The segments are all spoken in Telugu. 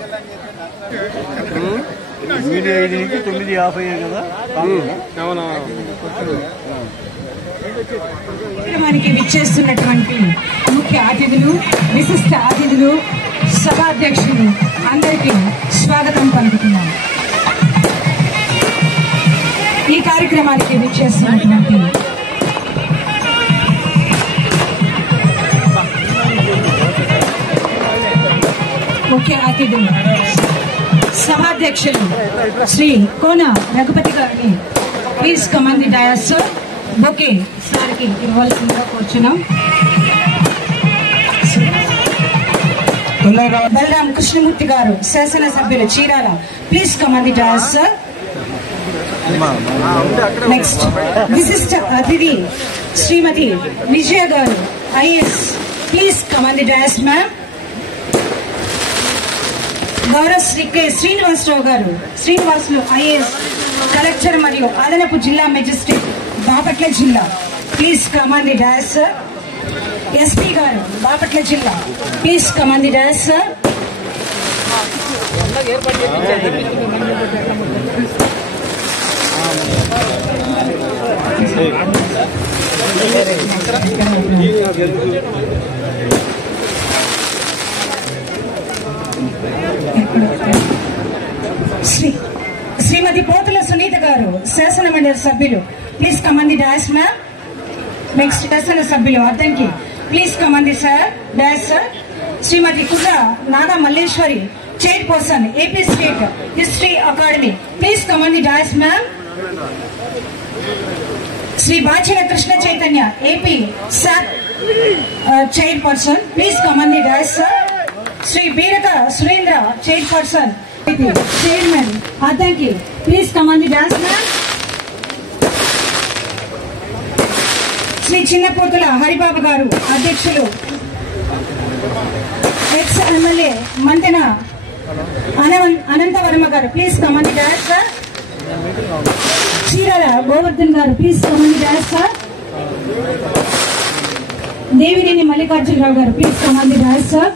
9:50 కదా. కార్యక్రమానికి విచ్చేస్తున్నటువంటి ముఖ్య అతిథులు, విశిష్ట అతిథులు, సభాధ్యక్షులు అందరికీ స్వాగతం పలుకుతున్నాను. ఈ కార్యక్రమానికి విచ్చేస్తున్నటువంటి ముఖ్య అతిథులు, సభాధ్యక్షులు శ్రీ కోన రఘుపతి గారిని please command the dais bouquet సార్కి ఇవ్వాల్సిందిగా కూర్చున్నాం. బలరాం కృష్ణమూర్తి గారు శాసనసభ్యులు Chirala please command the dais. Next విశిష్ట అతిథి శ్రీమతి విజయ గారు is please command the dais ma'am. గౌరవ శ్రీ కె శ్రీనివాసరావు గారు శ్రీనివాసులు ఐఏఎస్ కలెక్టర్ మరియు అదనపు జిల్లా మెజిస్ట్రేట్ బాపట్ల జిల్లా please command the dais. SP గారు బాపట్ల జిల్లా please command the dais. Srimati Pothula Sunitha గారు శాసన మండలి సభ్యులు please command the dais ma'am. Next శాసన సభ్యులు Addanki please command the sir dais sir. Srimati Kurra Naga Malleswari chairperson AP state history academy please command the dais ma'am. Sri Bachina Krishna Chaitanya AP SAAP chairperson please command the dais sir. Sri Beeraka Surendra chairperson chairman Addanki please command the dais ma'am. Sri Chinnapothula Haribabu గారు అధ్యక్షులు ఎక్స్ ఎమ్మెల్యే మంతెన అనంతవర్మ గారు please command the dais sir. Chirala Govardhan గారు please command the dais sir. Devineni Mallikarjunarao గారు please command the dais sir.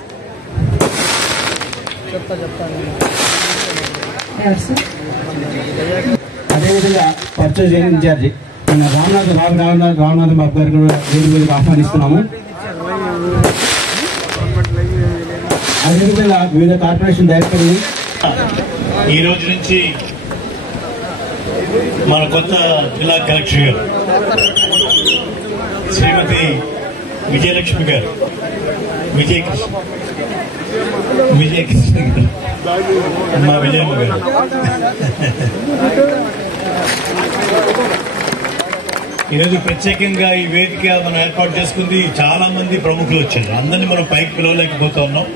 అదేవిధంగా పర్చేజ్ ఇన్ఛార్జి రామనాథ్ బాబు గారు కూడా వేదిక మీదకి ఆహ్వానిస్తున్నాము. అదేవిధంగా వివిధ కార్పొరేషన్ డైరెక్టర్లు ఈ రోజు నుంచి మన కొత్త జిల్లా కలెక్టర్ గారు శ్రీమతి విజయలక్ష్మి గారు విజయకృష్ణ గారు మా విజయమ్మ గారు ఈరోజు ప్రత్యేకంగా ఈ వేదిక మనం ఏర్పాటు చేసుకుంది. చాలా మంది ప్రముఖులు వచ్చారు. అందరినీ మనం పైకి పిలవలేకపోతా ఉన్నాం.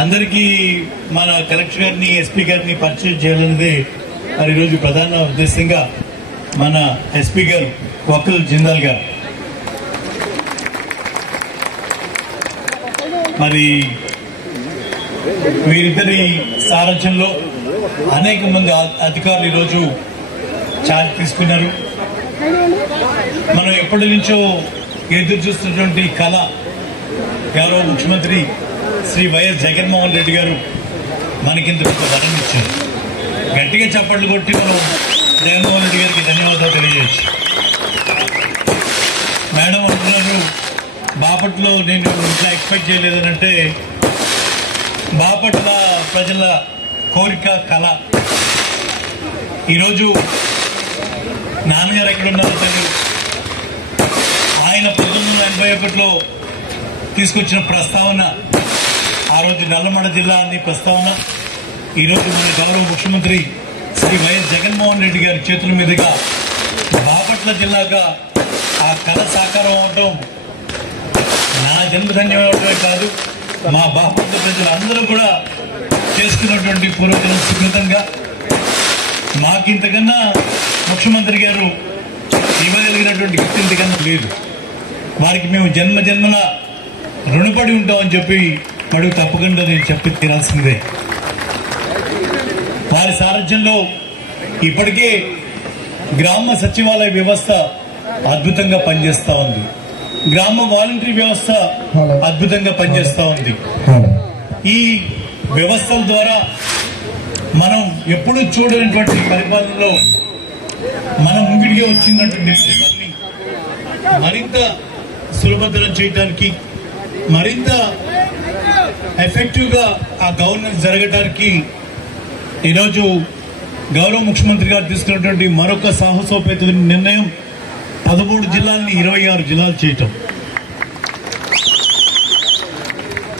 అందరికీ మన కలెక్టర్ గారిని ఎస్పీ గారిని పరిచయం చేయాలన్నది మరి ఈరోజు ప్రధాన ఉద్దేశంగా మన ఎస్పీ గారు వకీల్ జిందాల్ గారు మరి వీరిద్దరి సారథ్యంలో అనేక మంది అధికారులు ఈరోజు ఛార్జ్ తీసుకున్నారు. మనం ఎప్పటి నుంచో ఎదురు చూస్తున్నటువంటి కళ గౌరవ ముఖ్యమంత్రి శ్రీ వైఎస్ జగన్మోహన్ రెడ్డి గారు మనకింత ఒక వరం ఇచ్చారు. గట్టిగా చప్పట్లు కొట్టి మనం జగన్మోహన్ రెడ్డి గారికి ధన్యవాదాలు తెలియజేయచ్చు. మేడం అంటున్నారు బాపట్లో నేను ఇట్లా ఎక్స్పెక్ట్ చేయలేదనంటే బాపట్ల ప్రజల కోరిక కళ. ఈరోజు నాన్నగారు ఎక్కడున్నారో తెలియదు. ఆయన 1981లో తీసుకొచ్చిన ప్రస్తావన, ఆ రోజు నల్లమడ జిల్లా అని ప్రస్తావన ఈరోజు మన గౌరవ ముఖ్యమంత్రి శ్రీ వైఎస్ జగన్మోహన్ రెడ్డి గారి చేతుల మీదుగా బాపట్ల జిల్లాగా ఆ కళ సాకారం అవటం నా జన్మధన్యమే కాదు, మా బాపట్ల ప్రజలందరూ కూడా చేసుకున్నటువంటి పూర్వజన్మ సుకృతంగా. మాకింతకన్నా ముఖ్యమంత్రి గారు ఇవ్వగలిగినటువంటి గిఫ్ట్ ఇంతకన్నా లేదు. వారికి మేము జన్మల రుణపడి ఉంటామని చెప్పి మడుగు తప్పకుండా నేను చెప్పి తీరాల్సిందే. వారి సారథ్యంలో ఇప్పటికే గ్రామ సచివాలయ వ్యవస్థ అద్భుతంగా పనిచేస్తా ఉంది. గ్రామ వాలంటరీ వ్యవస్థ అద్భుతంగా పనిచేస్తా ఉంది. ఈ వ్యవస్థల ద్వారా మనం ఎప్పుడూ చూడనటువంటి పరిపాలనలో మనం ముంగిడిగా వచ్చినటువంటి పరిపాలనని మరింత సులభతరం చేయడానికి, మరింత ఎఫెక్టివ్ గా ఆ గవర్నెన్స్ జరగడానికి ఈరోజు గౌరవ ముఖ్యమంత్రి గారు తీసుకున్నటువంటి మరొక సాహసోపేతమైన నిర్ణయం 13 జిల్లాలని 26 జిల్లాలు చేయటం.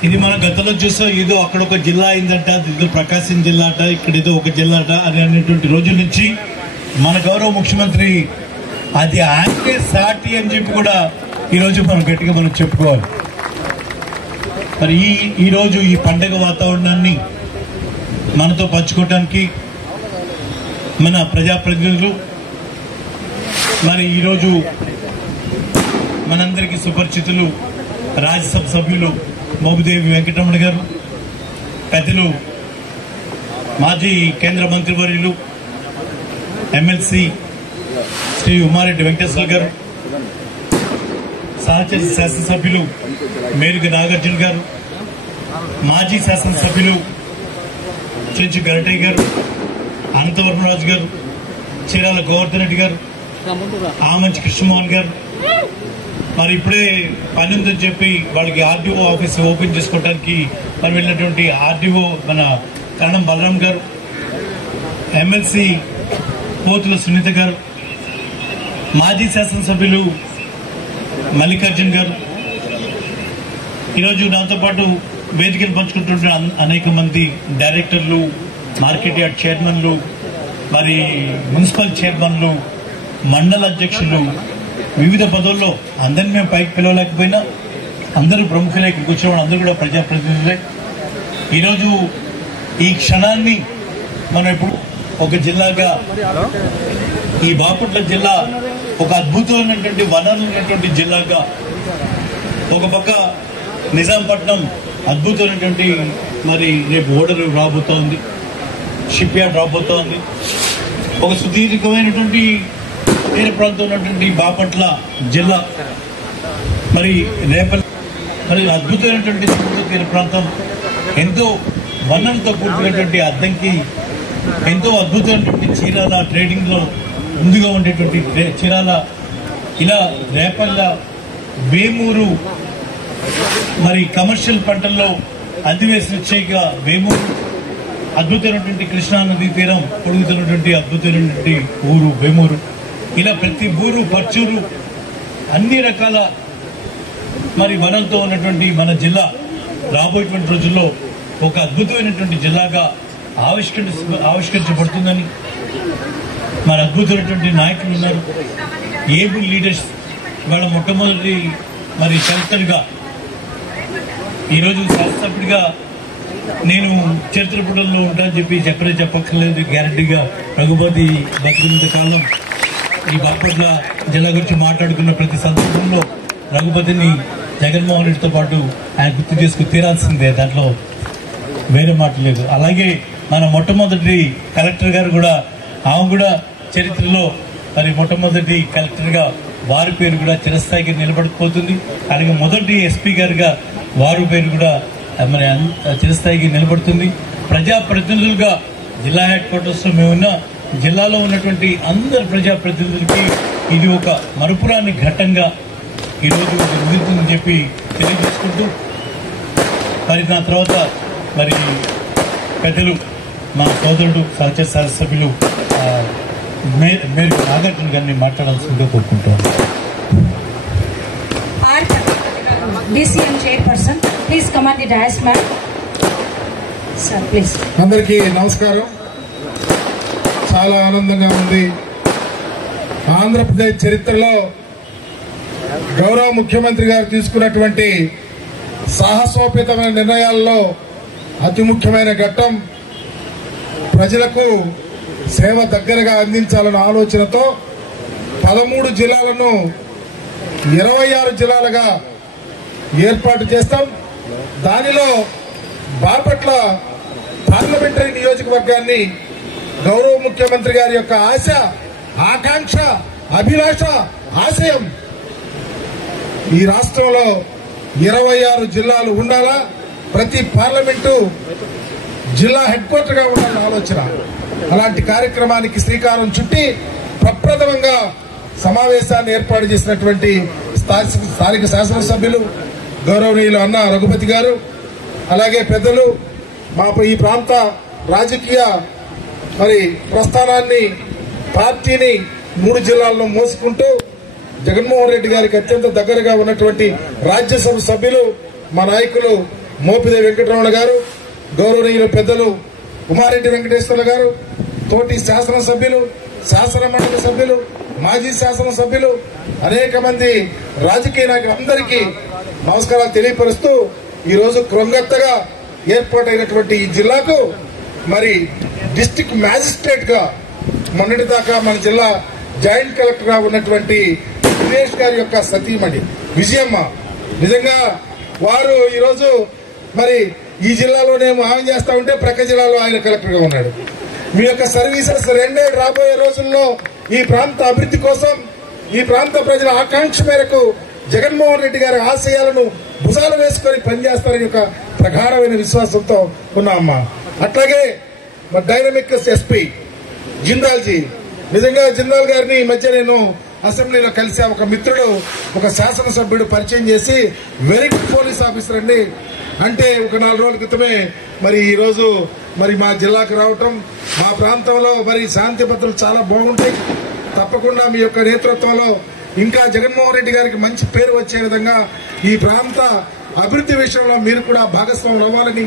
ఇది మనం గతంలో చూసాం. ఏదో అక్కడ ఒక జిల్లా అయిందంట, ఏదో ప్రకాశం జిల్లా అట, ఇక్కడ ఏదో ఒక జిల్లా అట అని అనేటువంటి రోజుల నుంచి మన గౌరవ ముఖ్యమంత్రి అది ఆయనకే సాటి అని చెప్పి కూడా ఈరోజు మనం గట్టిగా మనం చెప్పుకోవాలి. మరి ఈరోజు ఈ పండగ వాతావరణాన్ని మనతో పంచుకోవటానికి మన ప్రజాప్రతినిధులు, మరి ఈరోజు మనందరికీ సుపరిచితులు రాజ్యసభ సభ్యులు మోపిదేవి వెంకటరమణ గారు, పెద్దలు మాజీ కేంద్ర మంత్రివర్యులు ఎమ్మెల్సీ శ్రీ ఉమారెడ్డి వెంకటేశ్వర గారు, సహచర శాసనసభ్యులు మేరుగ నాగార్జున గారు, మాజీ శాసనసభ్యులు చెంచు గరటయ్య గారు, అనంతవర్మరాజు గారు, చీరాల గోవర్ధన్ రెడ్డి గారు, ఆమంచి కృష్ణమోహన్ గారు, మరి ఇప్పుడే పని ఉందని చెప్పి వాళ్ళకి ఆర్డీఓ ఆఫీస్ ఓపెన్ చేసుకోవడానికి మరి వెళ్ళినటువంటి ఆర్డీఓ మన కరణం బలరాం గారు, ఎమ్మెల్సీ పోతుల సునీత గారు, మాజీ శాసనసభ్యులు మల్లికార్జున్ గారు, ఈరోజు నాతో పాటు వేదికలు పంచుకుంటున్న అనేక మంది డైరెక్టర్లు, మార్కెట్ యార్డ్ చైర్మన్లు, మరి మున్సిపల్ చైర్మన్లు, మండల అధ్యక్షులు, వివిధ పదవుల్లో అందరినీ మేము పైకి పిలవలేకపోయినా అందరూ ప్రముఖులే, ఇక్కడికి వచ్చిన వాళ్ళు అందరూ కూడా ప్రజాప్రతినిధులే. ఈరోజు ఈ క్షణాన్ని మనం ఇప్పుడు ఒక జిల్లాగా, ఈ బాపట్ల జిల్లా ఒక అద్భుతమైనటువంటి వనరులు ఉన్నటువంటి జిల్లాగా, ఒక పక్క నిజాంపట్నం అద్భుతమైనటువంటి మరి రేపు ఓడరు రాబోతోంది, షిప్ యార్డ్ రాబోతోంది, ఒక సుదీర్ఘమైనటువంటి తీర ప్రాంతం ఉన్నటువంటి బాపట్ల జిల్లా, మరి రేపటి మరి అద్భుతమైనటువంటి సముద్ర తీర ప్రాంతం, ఎంతో వనరులతో కూడుకున్నటువంటి అద్దంకి, ఎంతో అద్భుతమైనటువంటి చీరాల ట్రేడింగ్ లో ముందుగా ఉండేటువంటి చీరాల, ఇలా రేపల్ల, వేమూరు, మరి కమర్షియల్ పంటల్లో అధివేశం వచ్చాక వేమూరు, అద్భుతమైనటువంటి కృష్ణా నదీ తీరం పొడుగుతున్నటువంటి అద్భుతమైనటువంటి ఊరు వేమూరు, ఇలా ప్రతి ఊరు, పర్చూరు, అన్ని రకాల మరి వనంతో ఉన్నటువంటి మన జిల్లా రాబోయేటువంటి రోజుల్లో ఒక అద్భుతమైనటువంటి జిల్లాగా ఆవిష్కరించబడుతుందని, మరి అద్భుతమైనటువంటి నాయకులు ఉన్నారు, ఏబుల్ లీడర్స్. వాళ్ళ మొట్టమొదటి మరి కలెక్టర్గా, ఈరోజు శాసనసభ్యుడిగా నేను చరిత్ర పుటల్లో ఉంటానని చెప్పి చెప్పక్కర్లేదు, గ్యారంటీగా రఘుపతి బతికినంత కాలం ఈ బాపట్ల జిల్లా గురించి మాట్లాడుకున్న ప్రతి సందర్భంలో రఘుపతిని జగన్మోహన్ రెడ్డితో పాటు ఆయన గుర్తు చేసుకుని తీరాల్సిందే, దాంట్లో వేరే మాట లేదు. అలాగే మన మొట్టమొదటి కలెక్టర్ గారు కూడా, ఆమె కూడా చరిత్రలో మరి మొట్టమొదటి కలెక్టర్గా వారి పేరు కూడా చిరస్థాయిగా నిలబడిపోతుంది. అలాగే మొదటి ఎస్పీ గారుగా వారి పేరు కూడా మరి చిరస్థాయికి నిలబడుతుంది. ప్రజాప్రతినిధులుగా జిల్లా హెడ్ క్వార్టర్స్ లో మేమున్న జిల్లాలో ఉన్నటువంటి అందరు ప్రజాప్రతినిధులకి ఇది ఒక మరుపురాని ఘట్టంగా ఈరోజు జరుగుతుందని చెప్పి తెలియజేసుకుంటూ, మరి నా తర్వాత మరి పెద్దలు మా సోదరుడు సహచర శాసనసభ్యులు మేరు నాగార్జున గారిని మాట్లాడాల్సిందిగా కోరుకుంటున్నాను. DCM chairperson, please come on the dais, ma'am. Sir, please. అందరికీ నమస్కారం. చాలా ఆనందంగా ఉంది. ఆంధ్రప్రదేశ్ చరిత్రలో గౌరవ ముఖ్యమంత్రి గారు తీసుకున్నటువంటి సాహసోపేతమైన నిర్ణయాల్లో అతి ముఖ్యమైన ఘట్టం ప్రజలకు సేవ దగ్గరగా అందించాలన్న ఆలోచనతో 13 జిల్లాలను 26 జిల్లాలుగా ఏర్పాటు చేస్తాం. దానిలో బాపట్ల పార్లమెంటరీ నియోజకవర్గాన్ని గౌరవ ముఖ్యమంత్రి గారి యొక్క ఆశ, ఆకాంక్ష, అభిలాష, ఆశయం ఈ రాష్ట్రంలో 26 జిల్లాలు ఉండాలా, ప్రతి పార్లమెంటు జిల్లా హెడ్ క్వార్టర్గా ఉండాలని ఆలోచన. అలాంటి కార్యక్రమానికి శ్రీకారం చుట్టి ప్రప్రథమంగా సమావేశాన్ని ఏర్పాటు చేసినటువంటి స్థానిక శాసనసభ్యులు గౌరవనీయులు అన్న రఘుపతి గారు, అలాగే పెద్దలు మా ఈ ప్రాంత రాజకీయ ప్రస్థానాన్ని పార్టీని 3 జిల్లాలను మోసుకుంటూ జగన్మోహన్ రెడ్డి గారికి అత్యంత దగ్గరగా ఉన్నటువంటి రాజ్యసభ సభ్యులు మా నాయకులు మోపిదేవి వెంకటరమణ గారు, గౌరవనీయులు పెద్దలు ఉమారెడ్డి వెంకటేశ్వర్లు గారు, తోటి శాసనసభ్యులు, శాసన మండలి సభ్యులు, మాజీ శాసనసభ్యులు, అనేక మంది రాజకీయ నాయకులందరికీ నమస్కారాలు తెలియపరుస్తూ ఈరోజు క్రొంగత్తగా ఏర్పాటైనటువంటి ఈ జిల్లాకు డిస్టిక్ మ్యాజిస్ట్రేట్ గా మొన్నటి దాకా మన జిల్లా జాయింట్ కలెక్టర్ గా ఉన్నటువంటి సురేష్ గారి యొక్క సతీమణి విజయమ్మ, నిజంగా వారు ఈరోజు ఈ జిల్లాలోనే హామీ చేస్తా ఉంటే ప్రక్క జిల్లాలో ఆయన కలెక్టర్ గా ఉన్నాడు. మీ యొక్క సర్వీసెస్ రాబోయే రోజుల్లో ఈ ప్రాంత అభివృద్ధి కోసం, ఈ ప్రాంత ప్రజల ఆకాంక్ష మేరకు జగన్మోహన్ రెడ్డి గారి ఆశయాలను భుజాలు వేసుకొని పనిచేస్తారని ఒక ప్రగాఢమైన విశ్వాసంతో ఉన్నామమ్మా. అట్లాగే డైనమిక్ ఎస్పీ జిందాల్జీ, నిజంగా జిందాల్ గారిని ఈ మధ్య నేను అసెంబ్లీలో కలిసా. ఒక మిత్రుడు, ఒక శాసనసభ్యుడు పరిచయం చేసి వెరీ గుడ్ పోలీస్ ఆఫీసర్ అండి అంటే ఒక 4 రోజుల క్రితమే ఈ రోజు మా జిల్లాకు రావటం, మా ప్రాంతంలో శాంతి భద్రతలు చాలా బాగుంటాయి. తప్పకుండా మీ యొక్క నేతృత్వంలో ఇంకా జగన్మోహన్ రెడ్డి గారికి మంచి పేరు వచ్చే విధంగా ఈ ప్రాంత అభివృద్ధి విషయంలో మీరు కూడా భాగస్వాములు అవ్వాలని,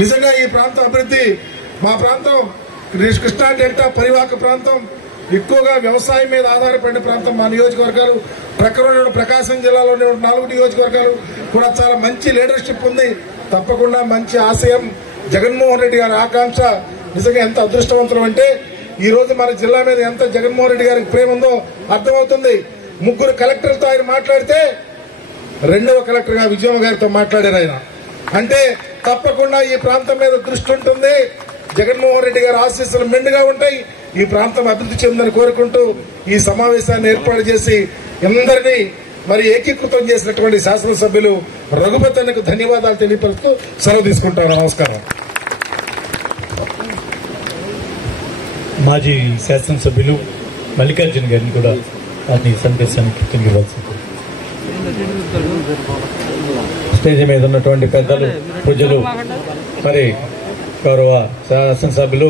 నిజంగా ఈ ప్రాంత అభివృద్ధి, మా ప్రాంతం కృష్ణా డెల్టా పరివాహక ప్రాంతం, ఎక్కువగా వ్యవసాయం మీద ఆధారపడిన ప్రాంతం మా నియోజకవర్గాలు. ప్రక్కన ప్రకాశం జిల్లాలోని 4 నియోజకవర్గాలు కూడా చాలా మంచి లీడర్షిప్ ఉంది. తప్పకుండా మంచి ఆశయం జగన్మోహన్ రెడ్డి గారి ఆకాంక్ష. నిజంగా ఎంత అదృష్టవంతులం అంటే ఈ రోజు మన జిల్లా మీద ఎంత జగన్మోహన్ రెడ్డి గారికి ప్రేమ ఉందో అర్థమవుతుంది. 3 కలెక్టర్లతో ఆయన మాట్లాడితే 2వ కలెక్టర్ గా విజయమ్మ గారితో మాట్లాడారు ఆయన. అంటే తప్పకుండా ఈ ప్రాంతం మీద దృష్టి ఉంటుంది. జగన్మోహన్ రెడ్డి గారి ఆశీస్సులు మెండుగా ఉంటాయి. ఈ ప్రాంతం అభివృద్ధి చెందని కోరుకుంటూ ఈ సమావేశాన్ని ఏర్పాటు చేసి అందరినీ ఏకీకృతం చేసినటువంటి శాసనసభ్యులు రఘుపతి అన్నకు ధన్యవాదాలు తెలియపరుస్తూ సెలవు తీసుకుంటాను. నమస్కారం. మాజీ శాసనసభ్యులు మల్లికార్జున గారిని కూడా వారి సందేశానికి కృతజ్ఞతలు. స్టేజ్ మీద ఉన్నటువంటి పెద్దలు, పూజలు, గౌరవ శాసనసభ్యులు,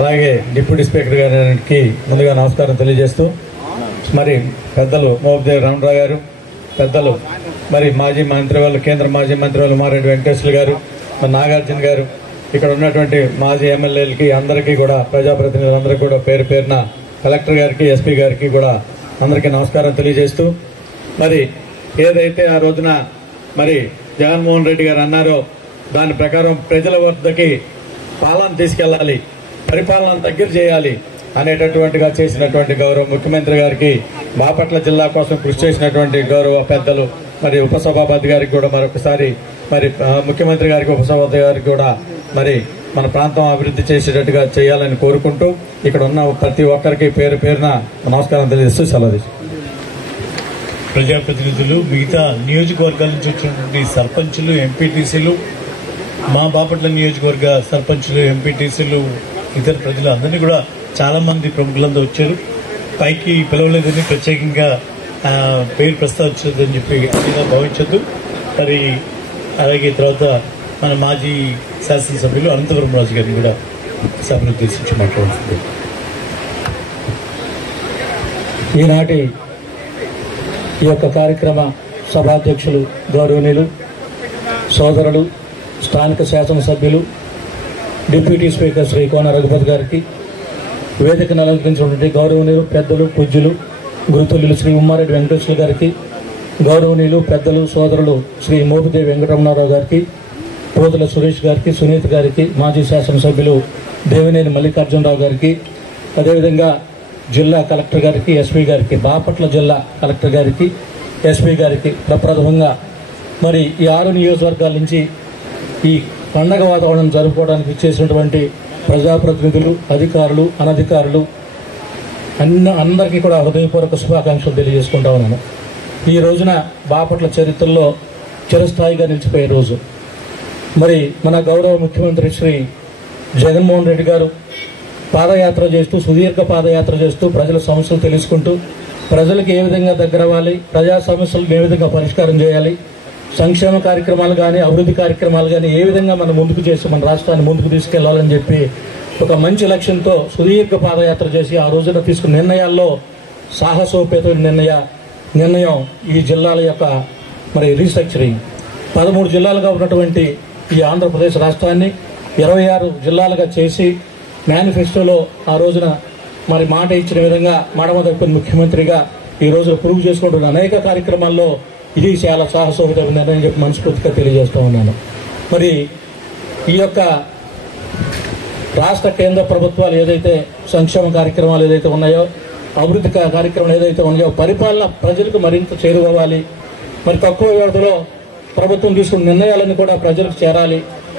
అలాగే డిప్యూటీ స్పీకర్ గారికి ముందుగా నమస్కారం తెలియజేస్తూ, పెద్దలు మోపిదేవి రమణరావు గారు, పెద్దలు మాజీ మంత్రివర్యులు, కేంద్ర మాజీ మంత్రివర్యులు ఉమారెడ్డి వెంకటేశ్వర్లు గారు, నాగార్జున గారు, ఇక్కడ ఉన్నటువంటి మాజీ ఎమ్మెల్యేలకి అందరికీ కూడా, ప్రజాప్రతినిధులందరికీ కూడా పేరు పేరున, కలెక్టర్ గారికి, ఎస్పీ గారికి కూడా అందరికీ నమస్కారం తెలియజేస్తూ, ఏదైతే ఆ రోజున జగన్మోహన్ రెడ్డి గారు అన్నారో దాని ప్రకారం ప్రజల వద్దకి పాలన తీసుకెళ్లాలి, పరిపాలన దగ్గర చేయాలి అనేటటువంటిగా చేసినటువంటి గౌరవ ముఖ్యమంత్రి గారికి, బాపట్ల జిల్లా కోసం కృషి చేసినటువంటి గౌరవ పెద్దలు ఉపసభాపతి గారికి కూడా మరొకసారి ముఖ్యమంత్రి గారికి, ఉపసభాపతి గారికి కూడా మన ప్రాంతం అభివృద్ధి చేసేటట్టుగా చేయాలని కోరుకుంటూ ఇక్కడ ఉన్న ప్రతి ఒక్కరికి పేరు పేరున నమస్కారం తెలియజేస్తూ సెలవు. ప్రజాప్రతినిధులు, మిగతా నియోజకవర్గాల నుంచి వచ్చినటువంటి సర్పంచులు, ఎంపీటీసీలు, మా బాపట్ల నియోజకవర్గ సర్పంచులు, ఎంపీటీసీలు, ఇతర ప్రజలు అందరినీ కూడా చాలా మంది ప్రముఖులందరూ వచ్చారు. పైకి పిలవలేదని ప్రత్యేకంగా పేరు ప్రస్తావించదని చెప్పి అదిగా భావించద్దు. అలాగే తర్వాత మన మాజీ శాసనసభ్యులు అనంతపురం రాజు గారిని కూడా సభను ఉద్దేశించి మాట్లాడుతుంది. ఈనాటి ఈ యొక్క కార్యక్రమ సభాధ్యక్షులు గౌరవనీయులు సోదరులు స్థానిక శాసనసభ్యులు డిప్యూటీ స్పీకర్ శ్రీ కోన రఘుపతి గారికి, వేదికను అలంకరించినటువంటి గౌరవనీయులు పెద్దలు పూజ్యులు గురుతుల్యులు శ్రీ ఉమ్మారెడ్డి వెంకటేశ్వర గారికి, గౌరవనీయులు పెద్దలు సోదరులు శ్రీ మోపిదేవి వెంకటరమణారావు గారికి, పోతుల సురేష్ గారికి, సునీత గారికి, మాజీ శాసనసభ్యులు దేవినేని మల్లికార్జునరావు గారికి, అదేవిధంగా జిల్లా కలెక్టర్ గారికి, ఎస్పీ గారికి, బాపట్ల జిల్లా కలెక్టర్ గారికి, ఎస్పీ గారికి ప్రప్రథమంగా ఈ 6 నియోజకవర్గాల నుంచి ఈ పండగ వాతావరణం జరుపుకోవడానికి ఇచ్చేసినటువంటి ప్రజాప్రతినిధులు, అధికారులు, అనధికారులు అందరికీ కూడా హృదయపూర్వక శుభాకాంక్షలు తెలియజేసుకుంటా ఉన్నాను. ఈ రోజున బాపట్ల చరిత్రలో చిరస్థాయిగా నిలిచిపోయే రోజు. మన గౌరవ ముఖ్యమంత్రి శ్రీ జగన్మోహన్ రెడ్డి గారు పాదయాత్ర చేస్తూ, సుదీర్ఘ పాదయాత్ర చేస్తూ ప్రజల సమస్యలు తెలుసుకుంటూ ప్రజలకు ఏ విధంగా దగ్గర అవ్వాలి, ప్రజా సమస్యలను ఏ విధంగా పరిష్కారం చేయాలి, సంక్షేమ కార్యక్రమాలు కానీ అభివృద్ధి కార్యక్రమాలు కానీ ఏ విధంగా మనం ముందుకు చేసి మన రాష్ట్రాన్ని ముందుకు తీసుకెళ్లాలని చెప్పి ఒక మంచి లక్ష్యంతో సుదీర్ఘ పాదయాత్ర చేసి ఆ రోజున తీసుకున్న నిర్ణయాల్లో సాహసోపేతమైన నిర్ణయం ఈ జిల్లాల యొక్క రీస్ట్రక్చరింగ్. 13 జిల్లాలుగా ఉన్నటువంటి ఈ ఆంధ్రప్రదేశ్ రాష్ట్రాన్ని 26 జిల్లాలుగా చేసి మేనిఫెస్టోలో ఆ రోజున మాట ఇచ్చిన విధంగా మడమదప్పిన ముఖ్యమంత్రిగా ఈ రోజు ప్రూవ్ చేసుకుంటున్న అనేక కార్యక్రమాల్లో ఇది చాలా సాహసోపేతమైన నిర్ణయం చెప్పి మనస్ఫూర్తిగా తెలియజేస్తూ ఉన్నాను. ఈ యొక్క రాష్ట్ర కేంద్ర ప్రభుత్వాలు ఏదైతే సంక్షేమ కార్యక్రమాలు ఏదైతే ఉన్నాయో, అభివృద్ధి కార్యక్రమాలు ఏదైతే ఉన్నాయో, పరిపాలన ప్రజలకు మరింత చేరువవ్వాలి. తక్కువ వ్యవధిలో ప్రభుత్వం తీసుకున్న నిర్ణయాలన్నీ కూడా ప్రజలకు చేరాలి.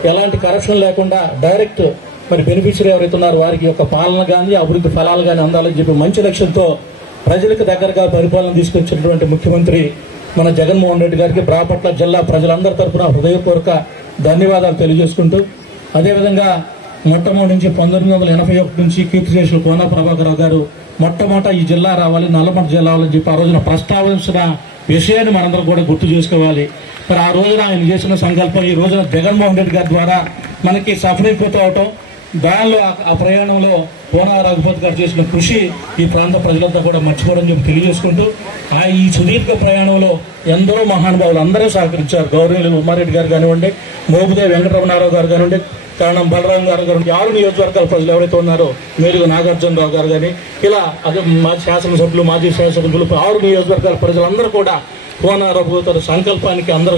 ఎలాంటి కరప్షన్ లేకుండా డైరెక్ట్ బెనిఫిషియరీ ఎవరైతే ఉన్నారో వారికి యొక్క పాలన కానీ అభివృద్ధి ఫలాలు కానీ అందాలని చెప్పి మంచి లక్ష్యంతో ప్రజలకు దగ్గరగా పరిపాలన తీసుకొచ్చినటువంటి ముఖ్యమంత్రి మన జగన్మోహన్ రెడ్డి గారికి బాపట్ల జిల్లా ప్రజలందరి తరఫున హృదయపూర్వక ధన్యవాదాలు తెలియజేసుకుంటూ, అదేవిధంగా మొట్టమొదటి నుంచి 1981 నుంచి కీర్తిశేషులు కోన ప్రభాకరరావు గారు మొట్టమొదట ఈ జిల్లా రావాలి, నల్లమట్ట జిల్లా రావాలని చెప్పి ఆ రోజున ప్రస్తావించిన విషయాన్ని మనందరం కూడా గుర్తు చేసుకోవాలి. ఆ రోజున ఆయన చేసిన సంకల్పం ఈ రోజున జగన్మోహన్ రెడ్డి గారి ద్వారా మనకి సఫలీకృతం అవటం, దానిలో ఆ ప్రయాణంలో కోన రఘుపతి గారు చేసిన కృషి ఈ ప్రాంత ప్రజలంతా కూడా మర్చిపోవడం చెప్పి తెలియజేసుకుంటూ, ఈ సుదీర్ఘ ప్రయాణంలో ఎందరో మహానుభావులు అందరూ సహకరించారు. గౌరవనీయులు ఉమ్మారెడ్డి గారు కానివ్వండి, మోపుదేవి వెంకటరమణారావు గారు కానివ్వండి, కారణం బలరాం గారు కానివ్వండి, 6 నియోజకవర్గాల ప్రజలు ఎవరైతే ఉన్నారో మేలుగు నాగార్జునరావు గారు కానీ ఇలా అదే మాజీ శాసనసభ్యులు, మాజీ శాసనసభ్యులు 6 నియోజకవర్గాల ప్రజలందరూ కూడా కోన రఘుపతి సంకల్పానికి అందరూ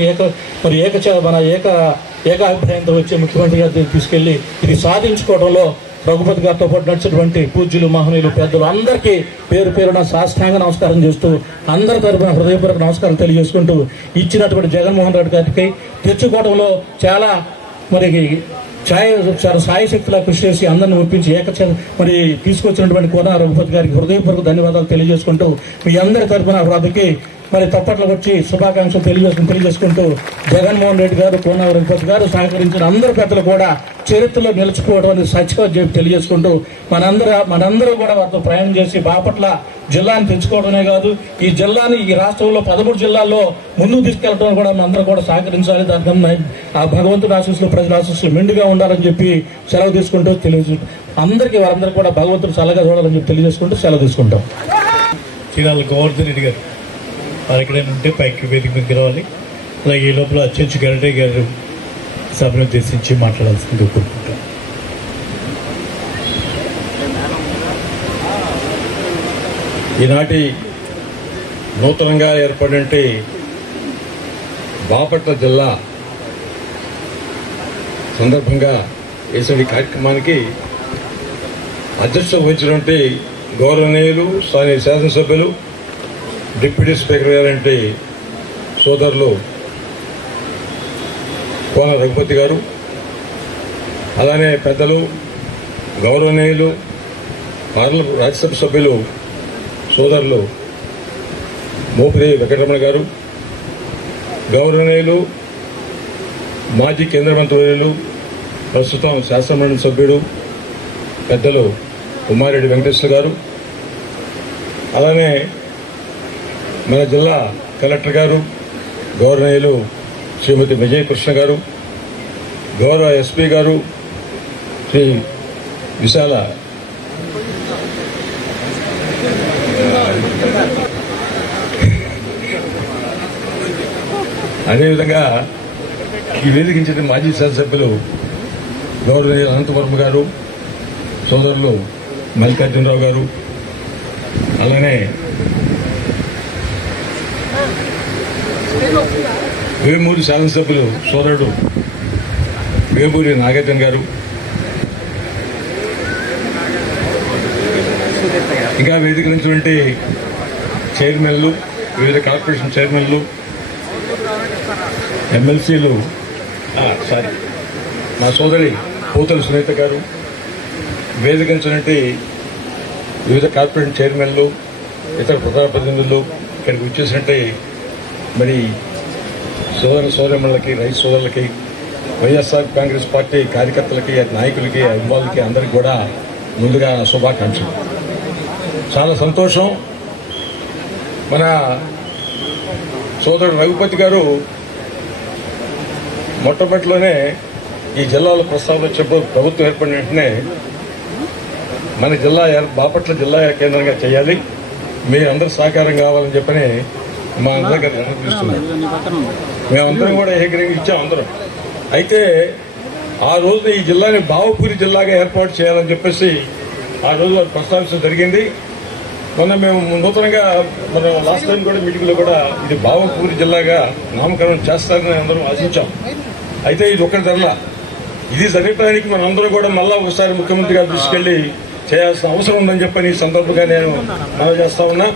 ఏకాభిప్రాయంతో వచ్చే ముఖ్యమంత్రి గారు తీసుకెళ్లి ఇది సాధించుకోవడంలో రఘుపతి గారితో పాటు నడిచినటువంటి పూజ్యులు, మహనీయులు, పెద్దలు అందరికీ పేరు పేరున సాష్టాంగ నమస్కారం చేస్తూ అందరి తరపున హృదయపూర్వక నమస్కారం తెలియజేసుకుంటూ, ఇచ్చినటువంటి జగన్మోహన్ రెడ్డి గారికి తెచ్చుకోవడంలో చాలా సాయశక్తిలా కృషి చేసి అందరిని ఒప్పించి తీసుకొచ్చినటువంటి కోన రఘుపతి గారికి హృదయపూర్వక ధన్యవాదాలు తెలియజేసుకుంటూ, మీ అందరి తరపున వారికి తప్పట్లు వచ్చి శుభాకాంక్షలు తెలియజేసుకుంటూ, జగన్మోహన్ రెడ్డి గారు, కోన రఘుపతి గారు సహకరించిన అందరు పెద్దలు కూడా చరిత్రలో నిలిచిపోవడం అనేది సత్యం చెప్పి తెలియజేసుకుంటూ, మనందరూ కూడా వారితో ప్రయాణం చేసి బాపట్ల జిల్లాని తెచ్చుకోవడమే కాదు, ఈ జిల్లాని ఈ రాష్ట్రంలో 13 జిల్లాల్లో ముందుకు తీసుకెళ్లడం కూడా మనందరూ కూడా సహకరించాలి. దాని ఆ భగవంతుడి ఆశీస్సులు, ప్రజల ఆశీస్సులు మెండుగా ఉండాలని చెప్పి సెలవు తీసుకుంటూ అందరికీ వారందరూ కూడా భగవంతుడు చల్లగా చూడాలని చెప్పి తెలియజేసుకుంటూ సెలవు తీసుకుంటాం. చీరాల గోవర్ధన్ రెడ్డి గారు వారు ఎక్కడైనా ఉంటే పైకి వేదిక మీదకి రావాలి. అలాగే ఈ లోపల అత్యంత గరడే గారు సభను ఉద్దేశించి మాట్లాడాల్సింది కోరుకుంటాం. ఈనాటి నూతనంగా ఏర్పడినటువంటి బాపట్ల జిల్లా సందర్భంగా వేసవి కార్యక్రమానికి అధ్యక్షత వహించినటువంటి గౌరవనీయులు స్థానిక శాసనసభ్యులు, డిప్యూటీ స్పీకర్ గారంటే సోదరులు కోన రఘుపతి గారు, అలానే పెద్దలు గౌరవనీయులు రాజ్యసభ సభ్యులు సోదరులు మోపుదేవి వెంకటరమణ గారు, గౌరవనీయులు మాజీ కేంద్ర మంత్రులు ప్రస్తుతం శాసనమండలి సభ్యుడు పెద్దలు ఉమ్మారెడ్డి వెంకటేశ్వర గారు, అలానే మన జిల్లా కలెక్టర్ గారు గౌరవనీయులు శ్రీమతి విజయకృష్ణ గారు, గౌరవ ఎస్పీ గారు శ్రీ విశాల అదేవిధంగా ఈ వేదికించిన మాజీ శాసనసభ్యులు గౌరవనీయులు అనంతవర్మ గారు, సోదరులు మల్లికార్జునరావు గారు, అలానే వేమూరి శాసనసభ్యులు సోదరుడు వేమూరి నాగార్జున గారు, ఇంకా వేదిక నుంచి చైర్మన్లు, వివిధ కార్పొరేషన్ చైర్మన్లు, ఎమ్మెల్సీలు, నా సోదరి పోతల సునీత గారు, వేదిక నుంచి వివిధ కార్పొరేషన్ చైర్మన్లు, ఇతర ప్రజాప్రతినిధులు ఇక్కడికి వచ్చేసినట్టే సోదరులకి, రైతు సోదరులకి వైఎస్ఆర్ కాంగ్రెస్ పార్టీ కార్యకర్తలకి, నాయకులకి, అభిమానులకి అందరికీ కూడా ముందుగా శుభాకాంక్షలు. చాలా సంతోషం. మన సోదరుడు రఘుపతి గారు మొట్టమొదటిలోనే ఈ జిల్లాలో ప్రస్తావన చెప్పు ప్రభుత్వం ఏర్పడిన వెంటనే మన జిల్లా బాపట్ల జిల్లా కేంద్రంగా చేయాలి, మీ అందరూ సహకారం కావాలని చెప్పని మా అందరికీ అనిపిస్తున్నాడు. మేమందరం కూడా ఏకగ్రీవం ఇచ్చాం అందరం. అయితే ఆ రోజు ఈ జిల్లాని బావపూరి జిల్లాగా ఏర్పాటు చేయాలని చెప్పేసి ఆ రోజు వారు ప్రస్తావించడం జరిగింది. మొన్న మేము నూతనంగా మన లాస్ట్ టైం కూడా మీటింగ్ లో కూడా ఇది బావపూరి జిల్లాగా నామకరణం చేస్తారని అందరం ఆశించాం. అయితే ఇది ఒక్కటి జరలా. ఇది జరగడానికి మనందరూ కూడా మళ్ళా ఒకసారి ముఖ్యమంత్రి గారు తీసుకెళ్లి చేయాల్సిన అవసరం ఉందని చెప్పని ఈ సందర్భంగా నేను మనవి చేస్తా ఉన్నా.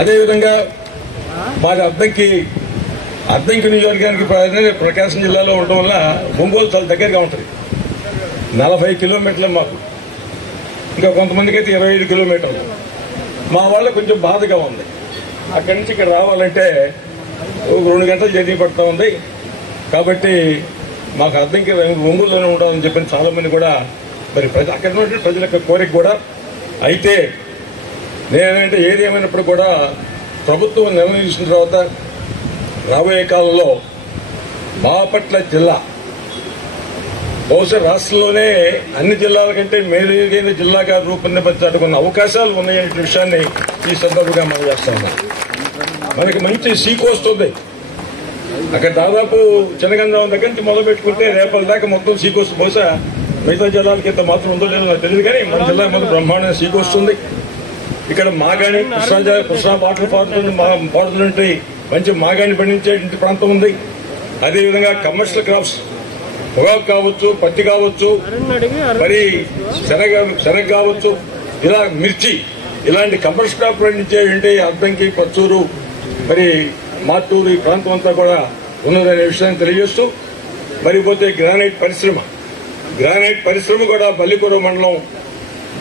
అదేవిధంగా మాది అద్దంకి నియోజకవర్గానికి ప్రకాశం జిల్లాలో ఉండటం వల్ల ఒంగోలు చాలా దగ్గరగా ఉంటుంది. 40 కిలోమీటర్లు మాకు, ఇంకా కొంతమందికి అయితే 25 కిలోమీటర్లు. మా వాళ్ళకి కొంచెం బాధగా ఉంది. అక్కడి నుంచి ఇక్కడ రావాలంటే 2 గంటల జర్నీ పడుతూ ఉంది. కాబట్టి మాకు అద్దంకి ఒంగోలులోనే ఉండాలని చెప్పని చాలా మంది కూడా మరి అక్కడ ఉన్న ప్రజల యొక్క కోరిక కూడా. అయితే నేనంటే ఏది ఏమైనప్పుడు కూడా ప్రభుత్వం నిర్ణయం తీసుకున్న తర్వాత రాబోయే కాలంలో బాపట్ల జిల్లా బహుశా రాష్ట్రంలోనే అన్ని జిల్లాల కంటే మెరుగైన జిల్లాగా రూపొందించడానికి ఉన్న అవకాశాలు ఉన్నాయనే విషయాన్ని ఈ సందర్భంగా మనం చేస్తా ఉన్నాం. మనకి మంచి సీకోస్ట్ ఉంది. అక్కడ దాదాపు చిన్నగంజాం దగ్గర నుంచి మొదలు పెట్టుకుంటే రేపటి దాకా మొత్తం సీకోస్ట్. బహుశా మిగతా జిల్లాలకి ఇంత మాత్రం ఉందో లేదో నాకు తెలియదు, కానీ మన జిల్లా మొదలు బ్రహ్మాండమైన సీకోస్ట్ ఉంది. ఇక్కడ మాగాణి కృష్ణా వాటర్ పాడుతుంటే మంచి మాగాణి పండించే ప్రాంతం ఉంది. అదేవిధంగా కమర్షియల్ క్రాప్స్ పొగాకు కావచ్చు, పత్తి కావచ్చు, మరి శనగ కావచ్చు, ఇలా మిర్చి, ఇలాంటి కమర్షియల్ క్రాప్ పండించే అద్దంకి, పచ్చూరు, మరి మాటూరు ఈ ప్రాంతం అంతా కూడా ఉన్నదనే విషయాన్ని తెలియజేస్తూ, మరి పోతే గ్రానైట్ పరిశ్రమ కూడా పల్లికూర మండలం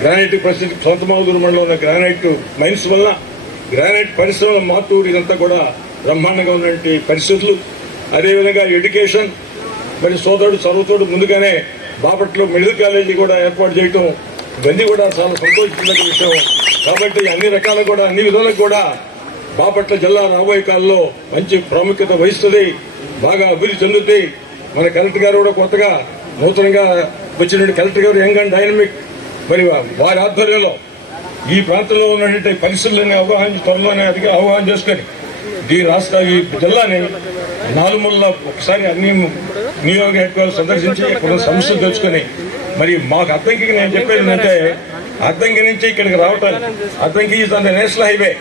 గ్రానైట్ పరిస్థితి సొంతమాలూరు మండలం ఉన్న గ్రానైట్ మైన్స్ వల్ల గ్రానైట్ పరిశ్రమ మాటూరు ఇదంతా కూడా బ్రహ్మాండంగా ఉన్నటువంటి పరిస్థితులు. అదేవిధంగా ఎడ్యుకేషన్, మరి సోదరుడు చదువుతోడు ముందుగానే బాపట్లో మెడికల్ కాలేజీ కూడా ఏర్పాటు చేయడం ఇవన్నీ కూడా చాలా సంతోషించిన విషయం. కాబట్టి అన్ని రకాల కూడా అన్ని విధాలకు కూడా బాపట్ల జిల్లా రాబోయే కాలంలో మంచి ప్రాముఖ్యత వహిస్తుంది, బాగా అభివృద్ధి చెందుతుంది. మన కలెక్టర్ గారు కూడా కొత్తగా నూతనంగా వచ్చినటువంటి కలెక్టర్ గారు యంగ్ అండ్ డైనమిక్, మరి వారి ఆధ్వర్యంలో ఈ ప్రాంతంలో ఉన్నటువంటి పరిస్థితులని త్వరలోనే అవగాహన చేసుకుని ఈ జిల్లాని నాలుమూలలో ఒకసారి అన్ని నియోజక హెడ్ క్వార్టర్స్ సందర్శించి ఇక్కడ సమస్యలు తెలుసుకుని, మరి మాకు అద్దంకి నేను చెప్పేది ఏంటంటే అద్దంకి నుంచి ఇక్కడికి రావటానికి Addanki national highway,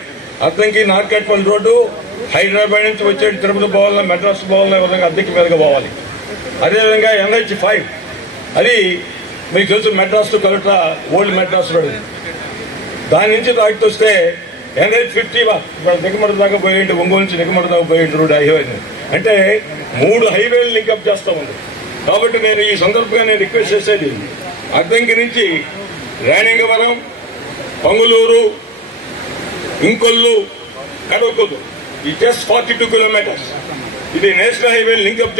Addanki Narketpally road Hyderabad నుంచి వచ్చే తిరుపతి పోవాలన్నా, మెడ్రాస్ పోవాలన్నా విధంగా అద్దంకి మీదగా పోవాలి. అదేవిధంగా NH5 అది మీకు తెలుసు, Madras to Calcutta old Madras road. దాని నుంచి దాటికి వస్తే NH51 దిగమడ దాకా పోయేయండి, ఒంగోలు నుంచి దిగమడ దాకా పోయేయండి రోడ్ హైవే. అంటే 3 హైవేలు లింకప్ చేస్తా ఉంది. కాబట్టి నేను ఈ సందర్భంగా నేను రిక్వెస్ట్ చేసేది అద్దంకి నుంచి రాణింగవరం, పొంగులూరు, ఇంకొల్లు, కడవకొల్లు ఈ జస్ట్ 42 కిలోమీటర్స్. ఇది నేషనల్ హైవే లింకప్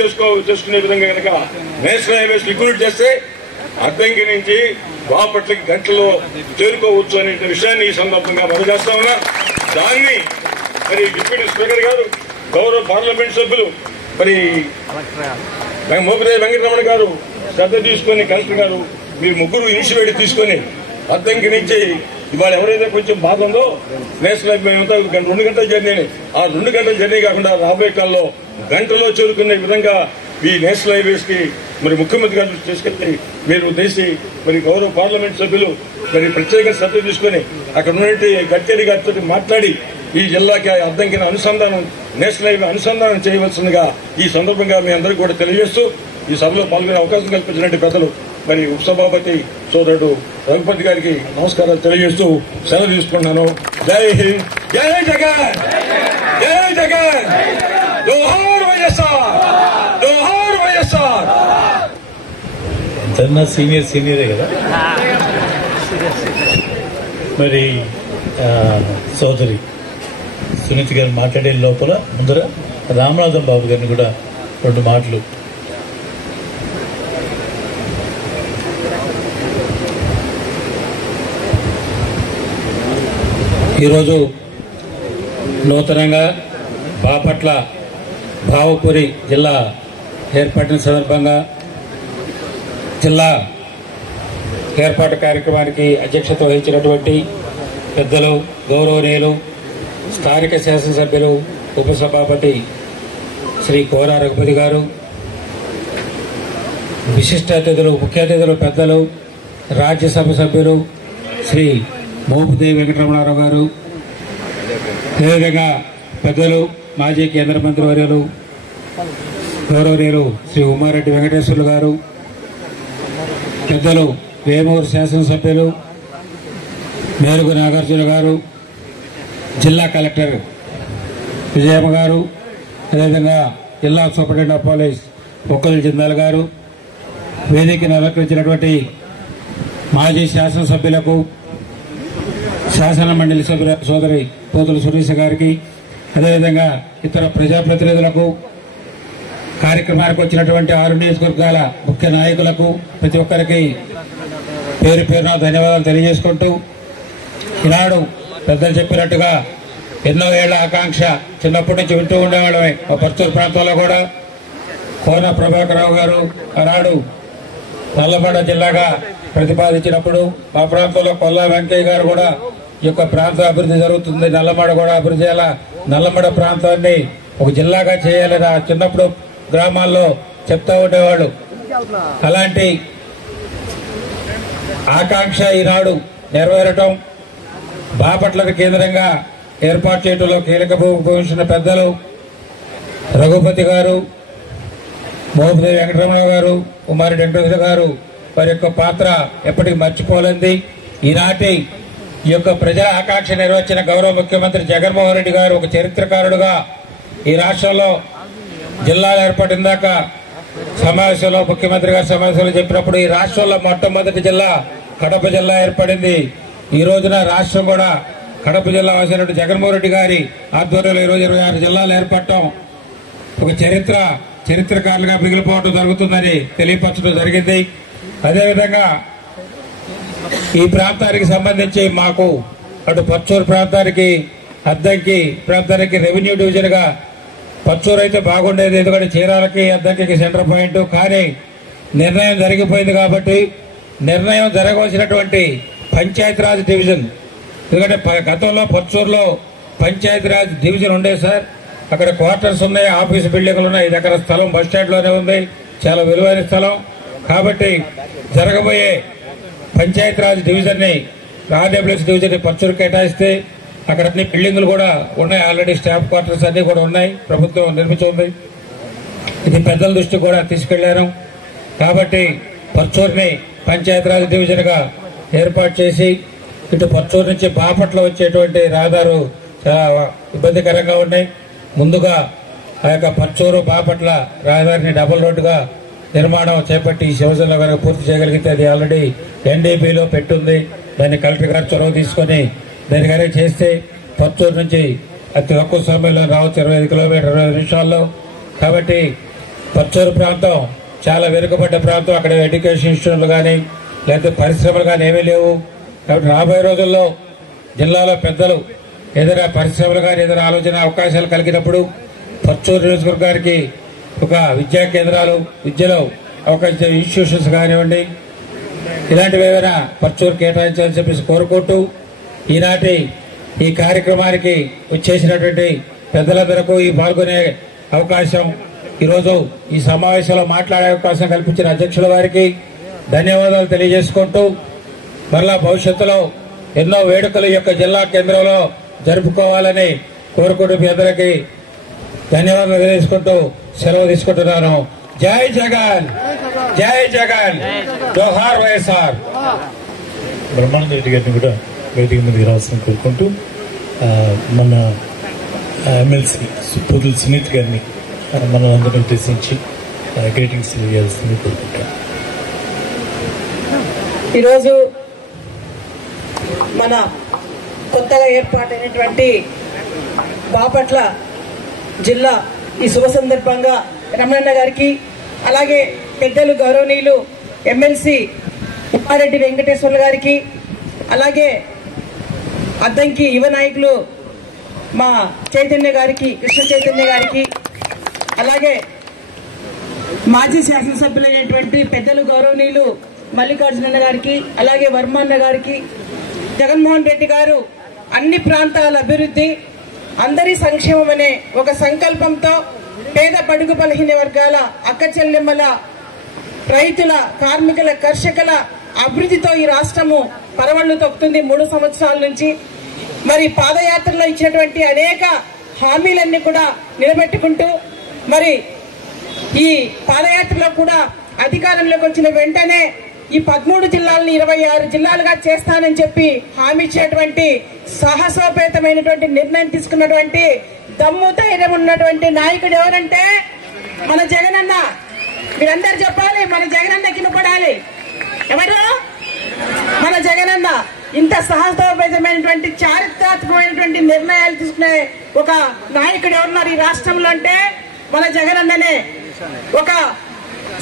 చేసుకునే విధంగా కనుక నేషనల్ హైవేస్ లిక్విడ్ చేస్తే అద్దంకి నుంచి బాపట్లకి గంటలో చేరుకోవచ్చు అనే విషయాన్ని ఈ సందర్భంగా మనం చేస్తా ఉన్నా. దాన్ని మరి డిప్యూటీ స్పీకర్ గారు, గౌరవ పార్లమెంట్ సభ్యులు, మరి మోపిదేవి వెంకటరమణ గారు శ్రద్ధ తీసుకుని, కలెక్టర్ గారు మీరు ముగ్గురు ఇనిషియేటివ్ తీసుకుని అద్దంకి నుంచి ఇవాళ ఎవరైతే కొంచెం బాధ ఉందో నేషనల్ హైవే 2 గంటల జర్నీ, ఆ 2 గంటల జర్నీ కాకుండా రాబోయే కాలంలో గంటలో చేరుకునే విధంగా ఈ నేషనల్ హైవేస్ కి మరి ముఖ్యమంత్రి గారు తీసుకెళ్లి మీరు దేశీ మరి గౌరవ పార్లమెంట్ సభ్యులు మరి ప్రత్యేక శ్రద్ధ తీసుకుని అక్కడ ఉన్నటువంటి గడ్కరీ గారితో మాట్లాడి ఈ జిల్లాకి అద్దంకిన అనుసంధానం, నేషనల్ హైవే అనుసంధానం చేయవలసిందిగా ఈ సందర్భంగా మీ అందరికీ కూడా తెలియజేస్తూ ఈ సభలో పాల్గొనే అవకాశం కల్పించినటువంటి పెద్దలు మరి ఉపసభాపతి సోదరుడు రఘుపతి గారికి నమస్కారాలు తెలియజేస్తూ సెలవు తీసుకున్నాను. జై హింద్, జై జగన్, జై జగన్, జోహార్ వైఎస్ఆర్, జోహార్ వైఎస్ఆర్. ఎంతన్నా సీనియరే కదా. మరి సోదరి సునీత గారు మాట్లాడే లోపల ముందర రామనాథం బాబు గారిని కూడా 2 మాటలు ఈరోజు నూతనంగా బాపట్ల భావపురి జిల్లా ఏర్పాటున సందర్భంగా జిల్లా ఏర్పాటు కార్యక్రమానికి అధ్యక్షత వహించినటువంటి పెద్దలు, గౌరవనీయులు, స్థానిక శాసనసభ్యులు, ఉపసభాపతి శ్రీ కోరా రఘుపతి గారు, విశిష్ట అతిథులు, ముఖ్య అతిథులు, పెద్దలు, రాజ్యసభ సభ్యులు శ్రీ మోపిదేవి వెంకటరమణారావు గారు, అదేవిధంగా పెద్దలు, మాజీ కేంద్ర మంత్రి వర్యులు గౌరవనీయులు శ్రీ ఉమారెడ్డి వెంకటేశ్వర్లు గారు, పెద్దలు వేమూరు శాసనసభ్యులు మేలుగు నాగార్జున గారు, జిల్లా కలెక్టర్ విజయమ్మ గారు, అదేవిధంగా జిల్లా సూపరింటెండెంట్ ఆఫ్ పోలీస్ ఒక్కలు జిందాల్ గారు, వేదికను అలంకరించినటువంటి మాజీ శాసనసభ్యులకు, శాసన మండలి సభ్యుల సోదరి పోతుల సురేష్ గారికి, అదేవిధంగా ఇతర ప్రజాప్రతినిధులకు, కార్యక్రమానికి వచ్చినటువంటి 6 నియోజకవర్గాల ముఖ్య నాయకులకు, ప్రతి ఒక్కరికి పేరు పేరున ధన్యవాదాలు తెలియజేసుకుంటూ, ఈనాడు పెద్దలు చెప్పినట్టుగా ఎన్నో ఏళ్ల ఆకాంక్ష చిన్నప్పటి నుంచి వింటూ ఉండేవాళ్ళమే. మా పర్చూరు ప్రాంతంలో కూడా కోన ప్రభాకరరావు గారు ఆనాడు నల్లమడ జిల్లాగా ప్రతిపాదించినప్పుడు మా ప్రాంతంలో కొల్లా వెంకయ్య గారు కూడా ఈ యొక్క ప్రాంత అభివృద్ధి జరుగుతుంది, నల్లమడ కూడా అభివృద్ధి చేయాలా, నల్లమడ ప్రాంతాన్ని ఒక జిల్లాగా చేయాలని చిన్నప్పుడు గ్రామాల్లో చెప్తా ఉండేవాళ్ళు. అలాంటి ఆకాంక్ష ఈనాడు నెరవేరటం, బాపట్లను కేంద్రంగా ఏర్పాటు చేయడంలో కీలక భూమిక వహించిన పెద్దలు రఘుపతి గారు, మోపిదేవి వెంకటరమణ గారు, ఉమారెడ్డి వెంకటేశ్వర గారు, వారి యొక్క పాత్ర ఎప్పటికీ మర్చిపోలేంది. ఈనాటి ఈ యొక్క ప్రజా ఆకాంక్ష నెరవేర్చిన గౌరవ ముఖ్యమంత్రి జగన్మోహన్ రెడ్డి గారు ఒక చరిత్రకారుడుగా ఈ రాష్ట్రంలో జిల్లాలు ఏర్పడిన దాకా సమావేశంలో ముఖ్యమంత్రి గారి సమావేశంలో చెప్పినప్పుడు ఈ రాష్ట్రంలో మొట్టమొదటి జిల్లా కడప జిల్లా ఏర్పడింది. ఈ రోజున రాష్ట్రం కూడా కడప జిల్లా వాసినటువంటి జగన్మోహన్ రెడ్డి గారి ఆధ్వర్యంలో ఈ రోజు 26 జిల్లాలు ఏర్పడటం ఒక చరిత్రకారులుగా మిగిలిపోవడం జరుగుతుందని తెలియపరచడం జరిగింది. అదేవిధంగా ఈ ప్రాంతానికి సంబంధించి మాకు అటు పర్చూరు ప్రాంతానికి, అద్దంకి ప్రాంతానికి రెవెన్యూ డివిజన్ గా పర్చూరు అయితే బాగుండేది, ఎందుకంటే చీరాలకి అద్దంకి సెంటర్ పాయింట్. కానీ నిర్ణయం జరిగిపోయింది కాబట్టి నిర్ణయం జరగవలసినటువంటి పంచాయతీరాజ్ డివిజన్, ఎందుకంటే గతంలో పర్చూరులో పంచాయతీరాజ్ డివిజన్ ఉండే సార్, అక్కడ క్వార్టర్స్ ఉన్నాయి, ఆఫీసు బిల్డింగ్లు ఉన్నాయి, ఇది అక్కడ స్థలం బస్ స్టాండ్ లోనే ఉంది, చాలా విలువైన స్థలం. కాబట్టి జరగబోయే పంచాయతీరాజ్ డివిజన్ ని, ఆర్డబ్ల్యూఎస్ డివిజన్ ని పర్చూరు కేటాయిస్తే అక్కడ అన్ని బిల్డింగులు కూడా ఉన్నాయి, ఆల్రెడీ స్టాఫ్ క్వార్టర్స్ అన్ని కూడా ఉన్నాయి, ప్రభుత్వం నిర్మించింది. ఇది పెద్దల దృష్టి కూడా తీసుకెళ్లారు. కాబట్టి పర్చూరుని పంచాయతీరాజ్ డివిజన్ గా ఏర్పాటు చేసి ఇటు పర్చూరు నుంచి బాపట్ల వచ్చేటువంటి రహదారు చాలా ఇబ్బందికరంగా ఉన్నాయి. ముందుగా ఆ యొక్క పర్చూరు బాపట్ల రహదారిని డబుల్ రోడ్డుగా నిర్మాణం చేపట్టి శివసేన గారు పూర్తి చేయగలిగితే అది ఆల్రెడీ ఎన్డీపీలో పెట్టుంది. దాన్ని కలెక్టర్ గారు చొరవ తీసుకుని దాని గారే చేస్తే పర్చూరు నుంచి అతి తక్కువ సమయంలో రావచ్చు, 25 కిలోమీటర్ 20 నిమిషాల్లో. కాబట్టి పర్చూరు ప్రాంతం చాలా వెనుకబడ్డ ప్రాంతం, అక్కడ ఎడ్యుకేషన్ ఇన్స్టిట్యూట్లు కానీ లేకపోతే పరిశ్రమలు కానీ ఏమీ లేవు. కాబట్టి రాబోయే రోజుల్లో జిల్లాలో పెద్దలు ఏదైనా పరిశ్రమలు కానీ ఏదైనా ఆలోచన అవకాశాలు కలిగినప్పుడు పర్చూరు నియోజకవర్గానికి ఒక విద్యా కేంద్రాలు, విద్యలో అవకాశ ఇన్స్టిట్యూషన్స్ కానివ్వండి, ఇలాంటివి ఏమైనా పర్చూరు కేటాయించాలని చెప్పేసి కోరుకుంటూ ఈనాటి ఈ కార్యక్రమానికి వచ్చేసినటువంటి పెద్దలందరికీ ఈ పాల్గొనే అవకాశం, ఈరోజు ఈ సమావేశంలో మాట్లాడే అవకాశం కల్పించిన అధ్యక్షుల వారికి ధన్యవాదాలు తెలియజేసుకుంటూ, మరలా భవిష్యత్తులో ఎన్నో వేడుకలు ఈ యొక్క జిల్లా కేంద్రంలో జరుపుకోవాలని కోరుకుంటూ మీ అందరికీ ధన్యవాదాలు తెలియజేసుకుంటూ సెలవు తీసుకుంటున్నాను. జై జగన్, జై జగన్, జోహార్ వైఎస్ఆర్. బ్రహ్మానంద రెడ్డి గారిని కూడా వేదిక మీదకి రావాల్సిన కోరుకుంటూ మన ఎమ్మెల్సీ పొదుల సునీత్ గారిని మన అందరిని ఉద్దేశించి గ్రీటింగ్స్ తెలియజేయాల్సింది కోరుకుంటాం. ఈరోజు మన కొత్తగా ఏర్పాటైనటువంటి బాపట్ల జిల్లా ఈ శుభ సందర్భంగా రమణన్న గారికి, అలాగే పెద్దలు గౌరవనీయులు ఎమ్మెల్సీ ఉమారెడ్డి వెంకటేశ్వర్లు గారికి, అలాగే అద్దంకి యువ నాయకులు మా చైతన్య గారికి, కృష్ణ చైతన్య గారికి, అలాగే మాజీ శాసనసభ్యులైనటువంటి పెద్దలు గౌరవనీయులు మల్లికార్జున గారికి, అలాగే వర్మన్న గారికి, జగన్మోహన్ రెడ్డి గారు అన్ని ప్రాంతాల అభివృద్ధి, అందరి సంక్షేమం అనే ఒక సంకల్పంతో పేద బడుగు బలహీన వర్గాల అక్క చెల్లెమ్మల, రైతుల, కార్మికుల, కర్షకుల అభివృద్ధితో ఈ రాష్ట్రము పరవళ్లు తొక్కుతుంది 3 సంవత్సరాల నుంచి. మరి పాదయాత్రలో ఇచ్చినటువంటి అనేక హామీలన్నీ కూడా నిలబెట్టుకుంటూ మరి ఈ పాదయాత్రలో కూడా అధికారంలోకి వచ్చిన వెంటనే ఈ 13 జిల్లాలను 26 జిల్లాలుగా చేస్తానని చెప్పి హామీ ఇచ్చేటువంటి సాహసోపేతమైనటువంటి నిర్ణయం తీసుకున్నటువంటి దమ్ము ధైర్యం ఉన్నటువంటి నాయకుడు ఎవరంటే మన జగనన్న. మీరందరూ చెప్పాలి, మన జగనన్న కిందపడాలి. ఎవరు? మన జగనన్న. ఇంత సాహసోపేతమైనటువంటి చారిత్రాత్మకమైనటువంటి నిర్ణయాలు తీసుకునే ఒక నాయకుడు ఎవరున్నారు ఈ రాష్ట్రంలో అంటే మన జగనన్ననే. ఒక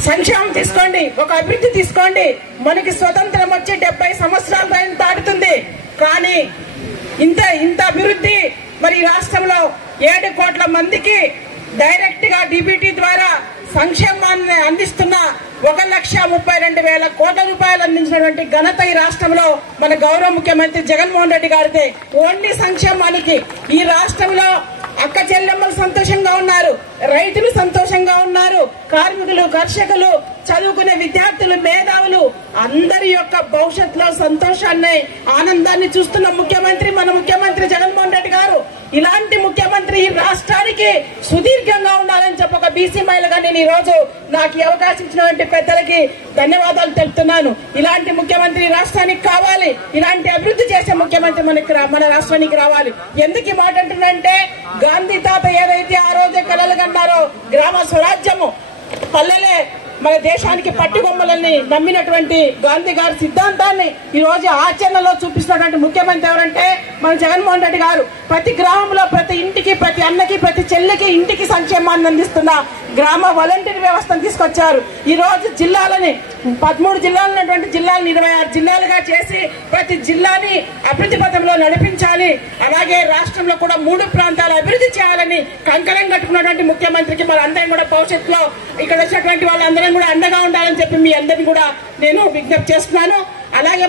సంక్షేమం తీసుకోండి, ఒక అభివృద్ధి తీసుకోండి. మనకి స్వతంత్రం వచ్చి 70 సంవత్సరాలు దాటుతుంది, కానీ ఇంత అభివృద్ధి మరి రాష్ట్రంలో 7 కోట్ల మందికి డైరెక్ట్ గా డీబీటీ ద్వారా సంక్షేమాన్ని అందిస్తున్న 1,32,000 కోట్ల రూపాయలు అందించినటువంటి ఘనత ఈ రాష్ట్రంలో మన గౌరవ ముఖ్యమంత్రి జగన్మోహన్ రెడ్డి గారిదే. ఓన్లీ సంక్షేమానికి ఈ రాష్ట్రంలో అక్క చెల్లెమ్మలు సంతోషంగా ఉన్నారు, రైతులు సంతోషంగా ఉన్నారు, కార్మికులు, కర్షకులు, చదువుకునే విద్యార్థులు, మేధావులు అందరి యొక్క భవిష్యత్తులో సంతోషాన్ని, ఆనందాన్ని చూస్తున్న ముఖ్యమంత్రి మన ముఖ్యమంత్రి జగన్మోహన్ రెడ్డి గారు. ఇలాంటి ముఖ్యమంత్రి ఈ రాష్ట్రానికి సుదీర్ఘంగా ఉండాలని చెప్పి ఒక బీసీ మహిళగా నేను ఈ రోజు నాకు ఈ అవకాశం ఇచ్చినటువంటి పెద్దలకి ధన్యవాదాలు తెలుపుతున్నాను. ఇలాంటి ముఖ్యమంత్రి రాష్ట్రానికి కావాలి, ఇలాంటి అభివృద్ధి చేసే ముఖ్యమంత్రి మన రాష్ట్రానికి రావాలి. ఎందుకు ఈ మాట అంటున్నానంటే గాంధీ తాత ఏదైతే ఆ రోజే కలలు కన్నారో గ్రామ స్వరాజ్యము, పల్లెలే మన దేశానికి పట్టుకొమ్మలని నమ్మినటువంటి గాంధీ గారి సిద్ధాంతాన్ని ఈ రోజు ఆచరణలో చూపిస్తున్నటువంటి ముఖ్యమంత్రి ఎవరంటే మన జగన్మోహన్ రెడ్డి గారు. ప్రతి గ్రామంలో, ప్రతి ఇంటికి, ప్రతి అన్నకి, ప్రతి చెల్లికి ఇంటికి సంక్షేమాన్ని అందిస్తున్న గ్రామ వాలంటీర్ వ్యవస్థను తీసుకొచ్చారు. ఈ రోజు జిల్లాలని 13 జిల్లాలు ఉన్నటువంటి జిల్లాలను 26 జిల్లాలుగా చేసి ప్రతి జిల్లాని అభివృద్ధి పథంలో నడిపించాలి. అలాగే రాష్ట్రంలో కూడా 3 ప్రాంతాలు అభివృద్ధి చేయాలని కంకణం కట్టుకున్నటువంటి ముఖ్యమంత్రికి మన అందరం కూడా భవిష్యత్తులో ఇక్కడ వచ్చినటువంటి వాళ్ళందరం కూడా అండగా ఉండాలని చెప్పి మీ అందరినీ కూడా నేను విజ్ఞప్తి చేస్తున్నాను. అలాగే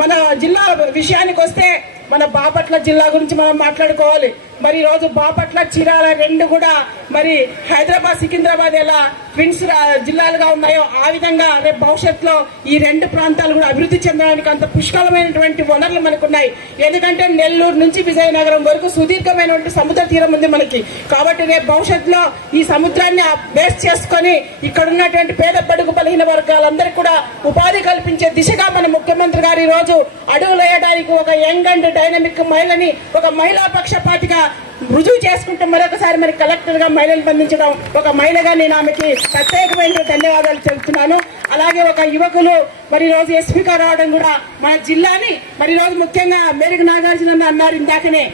మన జిల్లా విషయానికి వస్తే మన బాపట్ల జిల్లా గురించి మనం మాట్లాడుకోవాలి. మరి ఈ రోజు బాపట్ల, చీరాల 2 కూడా మరి హైదరాబాద్, సికింద్రాబాద్ ఎలా ట్విన్స్ జిల్లాలుగా ఉన్నాయో ఆ విధంగా రేపు భవిష్యత్తులో ఈ 2 ప్రాంతాలు కూడా అభివృద్ధి చెందడానికి అంత పుష్కలమైనటువంటి వనరులు మనకున్నాయి. ఎందుకంటే నెల్లూరు నుంచి విజయనగరం వరకు సుదీర్ఘమైనటువంటి సముద్ర తీరం ఉంది మనకి. కాబట్టి రేపు భవిష్యత్తులో ఈ సముద్రాన్ని బేస్ చేసుకుని ఇక్కడ ఉన్నటువంటి పేద బడుగు బలహీన వర్గాలందరికీ కూడా ఉపాధి కల్పించే దిశగా మన ముఖ్యమంత్రి గారు ఈ రోజు అడుగులు వేయడానికి ఒక యంగ్ అండ్ డైనమిక్ మహిళని, ఒక మహిళా పక్షపాతిగా రుజువు చేసుకుంటూ మరొకసారి మరి కలెక్టర్ గా మహిళలు బంధించడం, ఒక మహిళగా నేను ఆమెకి ప్రత్యేకమైన ధన్యవాదాలు చెబుతున్నాను. అలాగే ఒక యువకులు మరి రోజు ఎస్పీగా రావడం కూడా మన జిల్లాని మరి రోజు ముఖ్యంగా మేరుగు నాగార్జున అన్నారు ఇందాకనే.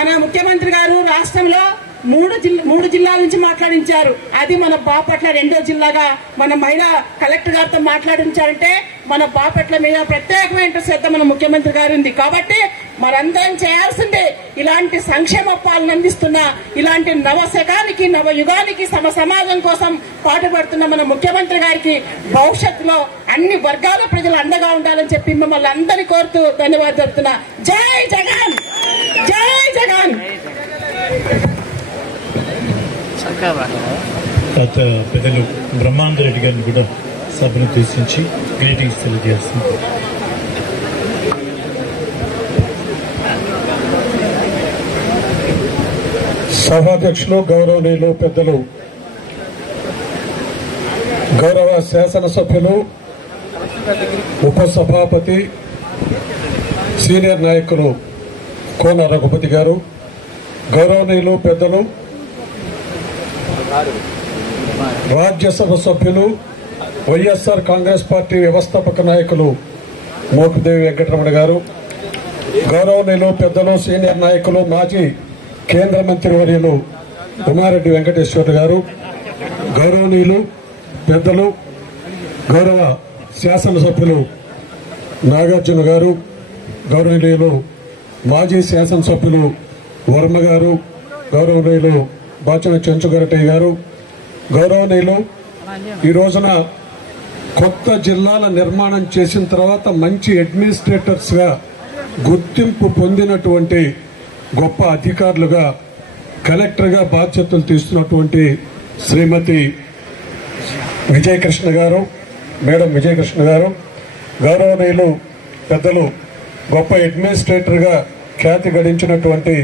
మన ముఖ్యమంత్రి గారు రాష్ట్రంలో 3 జిల్లాల నుంచి మాట్లాడించారు. అది మన బాపట్ల 2వ జిల్లాగా మన మహిళా కలెక్టర్ గారితో మాట్లాడించారంటే మన బాపట్ల మీద ప్రత్యేకమైన శ్రద్ధ మన ముఖ్యమంత్రి గారు ఉంది. కాబట్టి మనందరం చేయాల్సిందే ఇలాంటి సంక్షేమ పాలన అందిస్తున్న, ఇలాంటి నవశకానికి, నవయుగానికి సమాజం కోసం పాటుపడుతున్న మన ముఖ్యమంత్రి గారికి భవిష్యత్తులో అన్ని వర్గాల ప్రజలు అండగా ఉండాలని చెప్పి మిమ్మల్ని అందరినీ కోరుతూ ధన్యవాదాలు చెప్తున్నా. జై జగన్, జై జగన్. పెద్దలు బ్రహ్మానంద రెడ్డి గారిని కూడా సభను ఉద్దేశించి గ్రీటింగ్స్ తెలియజేస్తుంది. సభాధ్యక్షులు, గౌరవనీయులు పెద్దలు, గౌరవ శాసనసభ్యులు, ఉపసభాపతి, సీనియర్ నాయకులు కోన రఘుపతి గారు, గౌరవనీయులు పెద్దలు, రాజ్యసభ సభ్యులు, వైఎస్ఆర్ కాంగ్రెస్ పార్టీ వ్యవస్థాపక నాయకులు మోపిదేవి వెంకటరమణ గారు, గౌరవనీయులు పెద్దలు, సీనియర్ నాయకులు, మాజీ కేంద్ర మంత్రి వర్యులు ఉమారెడ్డి వెంకటేశ్వర గారు, గౌరవనీయులు పెద్దలు, గౌరవ శాసనసభ్యులు నాగార్జున గారు, గౌరవనీయులు మాజీ శాసనసభ్యులు వర్మ గారు, గౌరవనీయులు బాచన చెంచుగరటయ్య గారు, గౌరవనీయులు ఈ రోజున కొత్త జిల్లాల నిర్మాణం చేసిన తర్వాత మంచి అడ్మినిస్ట్రేటర్స్ గా గుర్తింపు పొందినటువంటి గొప్ప అధికారులుగా కలెక్టర్ గా బాధ్యతలు తీసుకున్నటువంటి శ్రీమతి విజయకృష్ణ గారు, మేడం విజయకృష్ణ గారు, గౌరవనీయులు పెద్దలు గొప్ప అడ్మినిస్ట్రేటర్ గా ఖ్యాతి గడించినటువంటి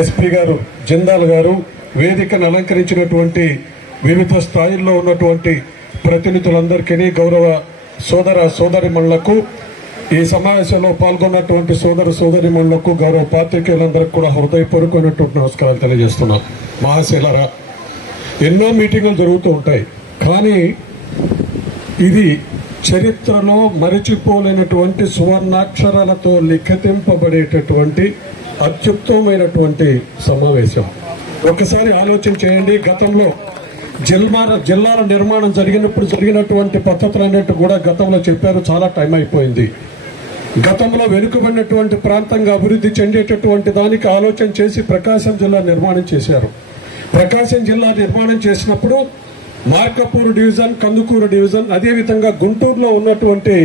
ఎస్పీ గారు జిందాల్ గారు, వేదికను అలంకరించినటువంటి వివిధ స్థాయిల్లో ఉన్నటువంటి ప్రతినిధులందరికీ, గౌరవ సోదర సోదరిమణులకు, ఈ సమావేశంలో పాల్గొన్నటువంటి సోదర సోదరిమణులకు, గౌరవ పాత్రికేయులందరికీ కూడా హృదయపూర్వకమైనటువంటి నమస్కారాలు తెలియజేస్తున్నాం. మహాశీలరా, ఎన్నో మీటింగులు జరుగుతూ ఉంటాయి, కానీ ఇది చరిత్రలో మరిచిపోలేనటువంటి సువర్ణాక్షరాలతో లిఖింపబడేటటువంటి అత్యుత్తమైనటువంటి సమావేశం. ఒకసారి ఆలోచన చేయండి. గతంలో జిల్లాల నిర్మాణం జరిగినప్పుడు జరిగినటువంటి పద్ధతులన్నిటి కూడా గతంలో చెప్పారు. చాలా టైం అయిపోయింది. గతంలో వెనుకబడినటువంటి ప్రాంతంగా అభివృద్ధి చెందేటటువంటి దానికి ఆలోచన చేసి ప్రకాశం జిల్లా నిర్మాణం చేశారు. ప్రకాశం జిల్లా నిర్మాణం చేసినప్పుడు మార్కపూర్ డివిజన్, కందుకూరు డివిజన్, అదేవిధంగా గుంటూరులో ఉన్నటువంటి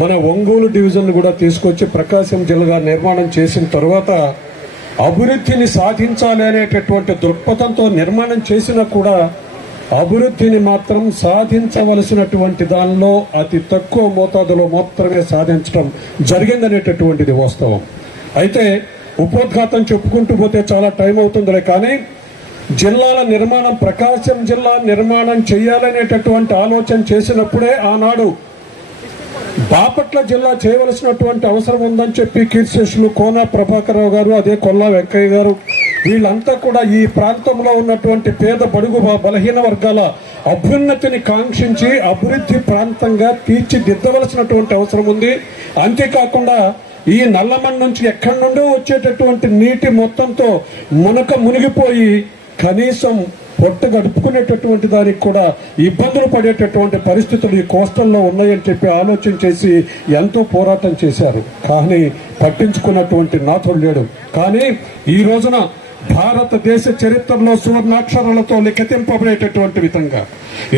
మన ఒంగోలు డివిజన్ కూడా తీసుకొచ్చి ప్రకాశం జిల్లా నిర్మాణం చేసిన తర్వాత అభివృద్ధిని సాధించాలి అనేటటువంటి దృక్పథంతో నిర్మాణం చేసినా కూడా అభివృద్ధిని మాత్రం సాధించవలసినటువంటి దానిలో అతి తక్కువ మోతాదులో మాత్రమే సాధించడం జరిగిందనేటటువంటిది వాస్తవం. అయితే ఉపోద్ఘాతం చెప్పుకుంటూ పోతే చాలా టైం అవుతుందిలే, కానీ జిల్లాల నిర్మాణం, ప్రకాశం జిల్లా నిర్మాణం చేయాలనేటటువంటి ఆలోచన చేసినప్పుడే ఆనాడు బాపట్ల జిల్లా చేయవలసినటువంటి అవసరం ఉందని చెప్పి కీర్తిశేషులు కోన ప్రభాకరరావు గారు, అదే కొల్లా వెంకయ్య గారు, వీళ్ళంతా కూడా ఈ ప్రాంతంలో ఉన్నటువంటి పేద బడుగు బలహీన వర్గాల అభ్యున్నతిని కాంక్షించి అభివృద్ధి ప్రాంతంగా తీర్చిదిద్దవలసినటువంటి అవసరం ఉంది. అంతేకాకుండా ఈ నల్లమణి నుంచి ఎక్కడి నుండో వచ్చేటటువంటి నీటి మొత్తంతో మునిగిపోయి కనీసం పొట్ట గడుపుకునేటటువంటి దానికి కూడా ఇబ్బందులు పడేటటువంటి పరిస్థితులు ఈ కోస్టల్లో ఉన్నాయని చెప్పి ఆలోచన చేసి ఎంతో పోరాటం చేశారు. కానీ పట్టించుకున్నటువంటి నాథుడు లేడు. కానీ ఈ రోజున భారతదేశ చరిత్రలో సువర్ణాక్షరాలతో లిఖింపబడేటటువంటి విధంగా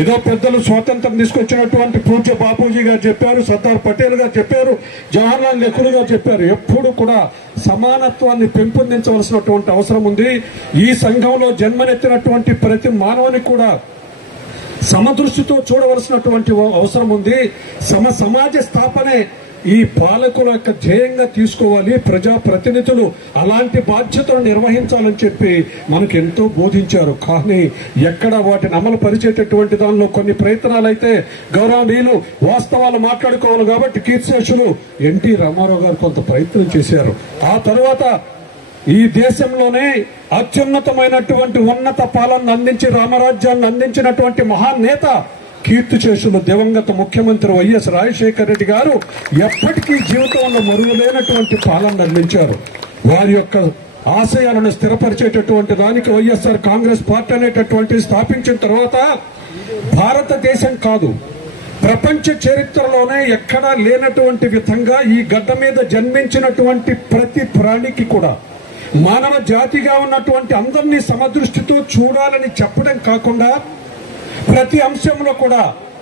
ఏదో పెద్దలు స్వాతంత్రం తీసుకొచ్చినటువంటి పూజ్య బాపూజీ గారు చెప్పారు, సర్దార్ పటేల్ గారు చెప్పారు, జవహర్లాల్ నెహ్రూ గారు చెప్పారు, ఎప్పుడు కూడా సమానత్వాన్ని పెంపొందించవలసినటువంటి అవసరం ఉంది. ఈ సంఘంలో జన్మనెత్తినటువంటి ప్రతి మానవుని కూడా సమదృష్టితో చూడవలసినటువంటి అవసరం ఉంది. సమాజ స్థాపనే ఈ పాలకుల యొక్క ధ్యేయంగా తీసుకోవాలి. ప్రజాప్రతినిధులు అలాంటి బాధ్యతలు నిర్వహించాలని చెప్పి మనకు ఎంతో బోధించారు. కానీ ఎక్కడ వాటిని అమలు పరిచేటటువంటి దానిలో కొన్ని ప్రయత్నాలు అయితే గౌరవనీయులు వాస్తవాలు మాట్లాడుకోవాలి కాబట్టి కీర్తిశేషులు ఎన్టీ రామారావు గారు కొంత ప్రయత్నం చేశారు. ఆ తర్వాత ఈ దేశంలోనే అత్యున్నతమైనటువంటి ఉన్నత పాలన అందించి రామరాజ్యాన్ని అందించినటువంటి మహానేత కీర్తిశేషులు దివంగత ముఖ్యమంత్రి వైఎస్ రాజశేఖర రెడ్డి గారు ఎప్పటికీ జీవితంలో మరువలేనటువంటి పాలన అందించారు. వారి యొక్క ఆశయాలను స్థిరపరిచేటటువంటి దానికి వైఎస్ఆర్ కాంగ్రెస్ పార్టీ అనేటటువంటి స్థాపించిన తర్వాత భారతదేశం కాదు, ప్రపంచ చరిత్రలోనే ఎక్కడా లేనటువంటి విధంగా ఈ గడ్డ మీద జన్మించినటువంటి ప్రతి ప్రాణికి కూడా మానవ జాతిగా ఉన్నటువంటి అందరినీ సమదృష్టితో చూడాలని చెప్పడం కాకుండా ప్రతి అంశంలో కూడా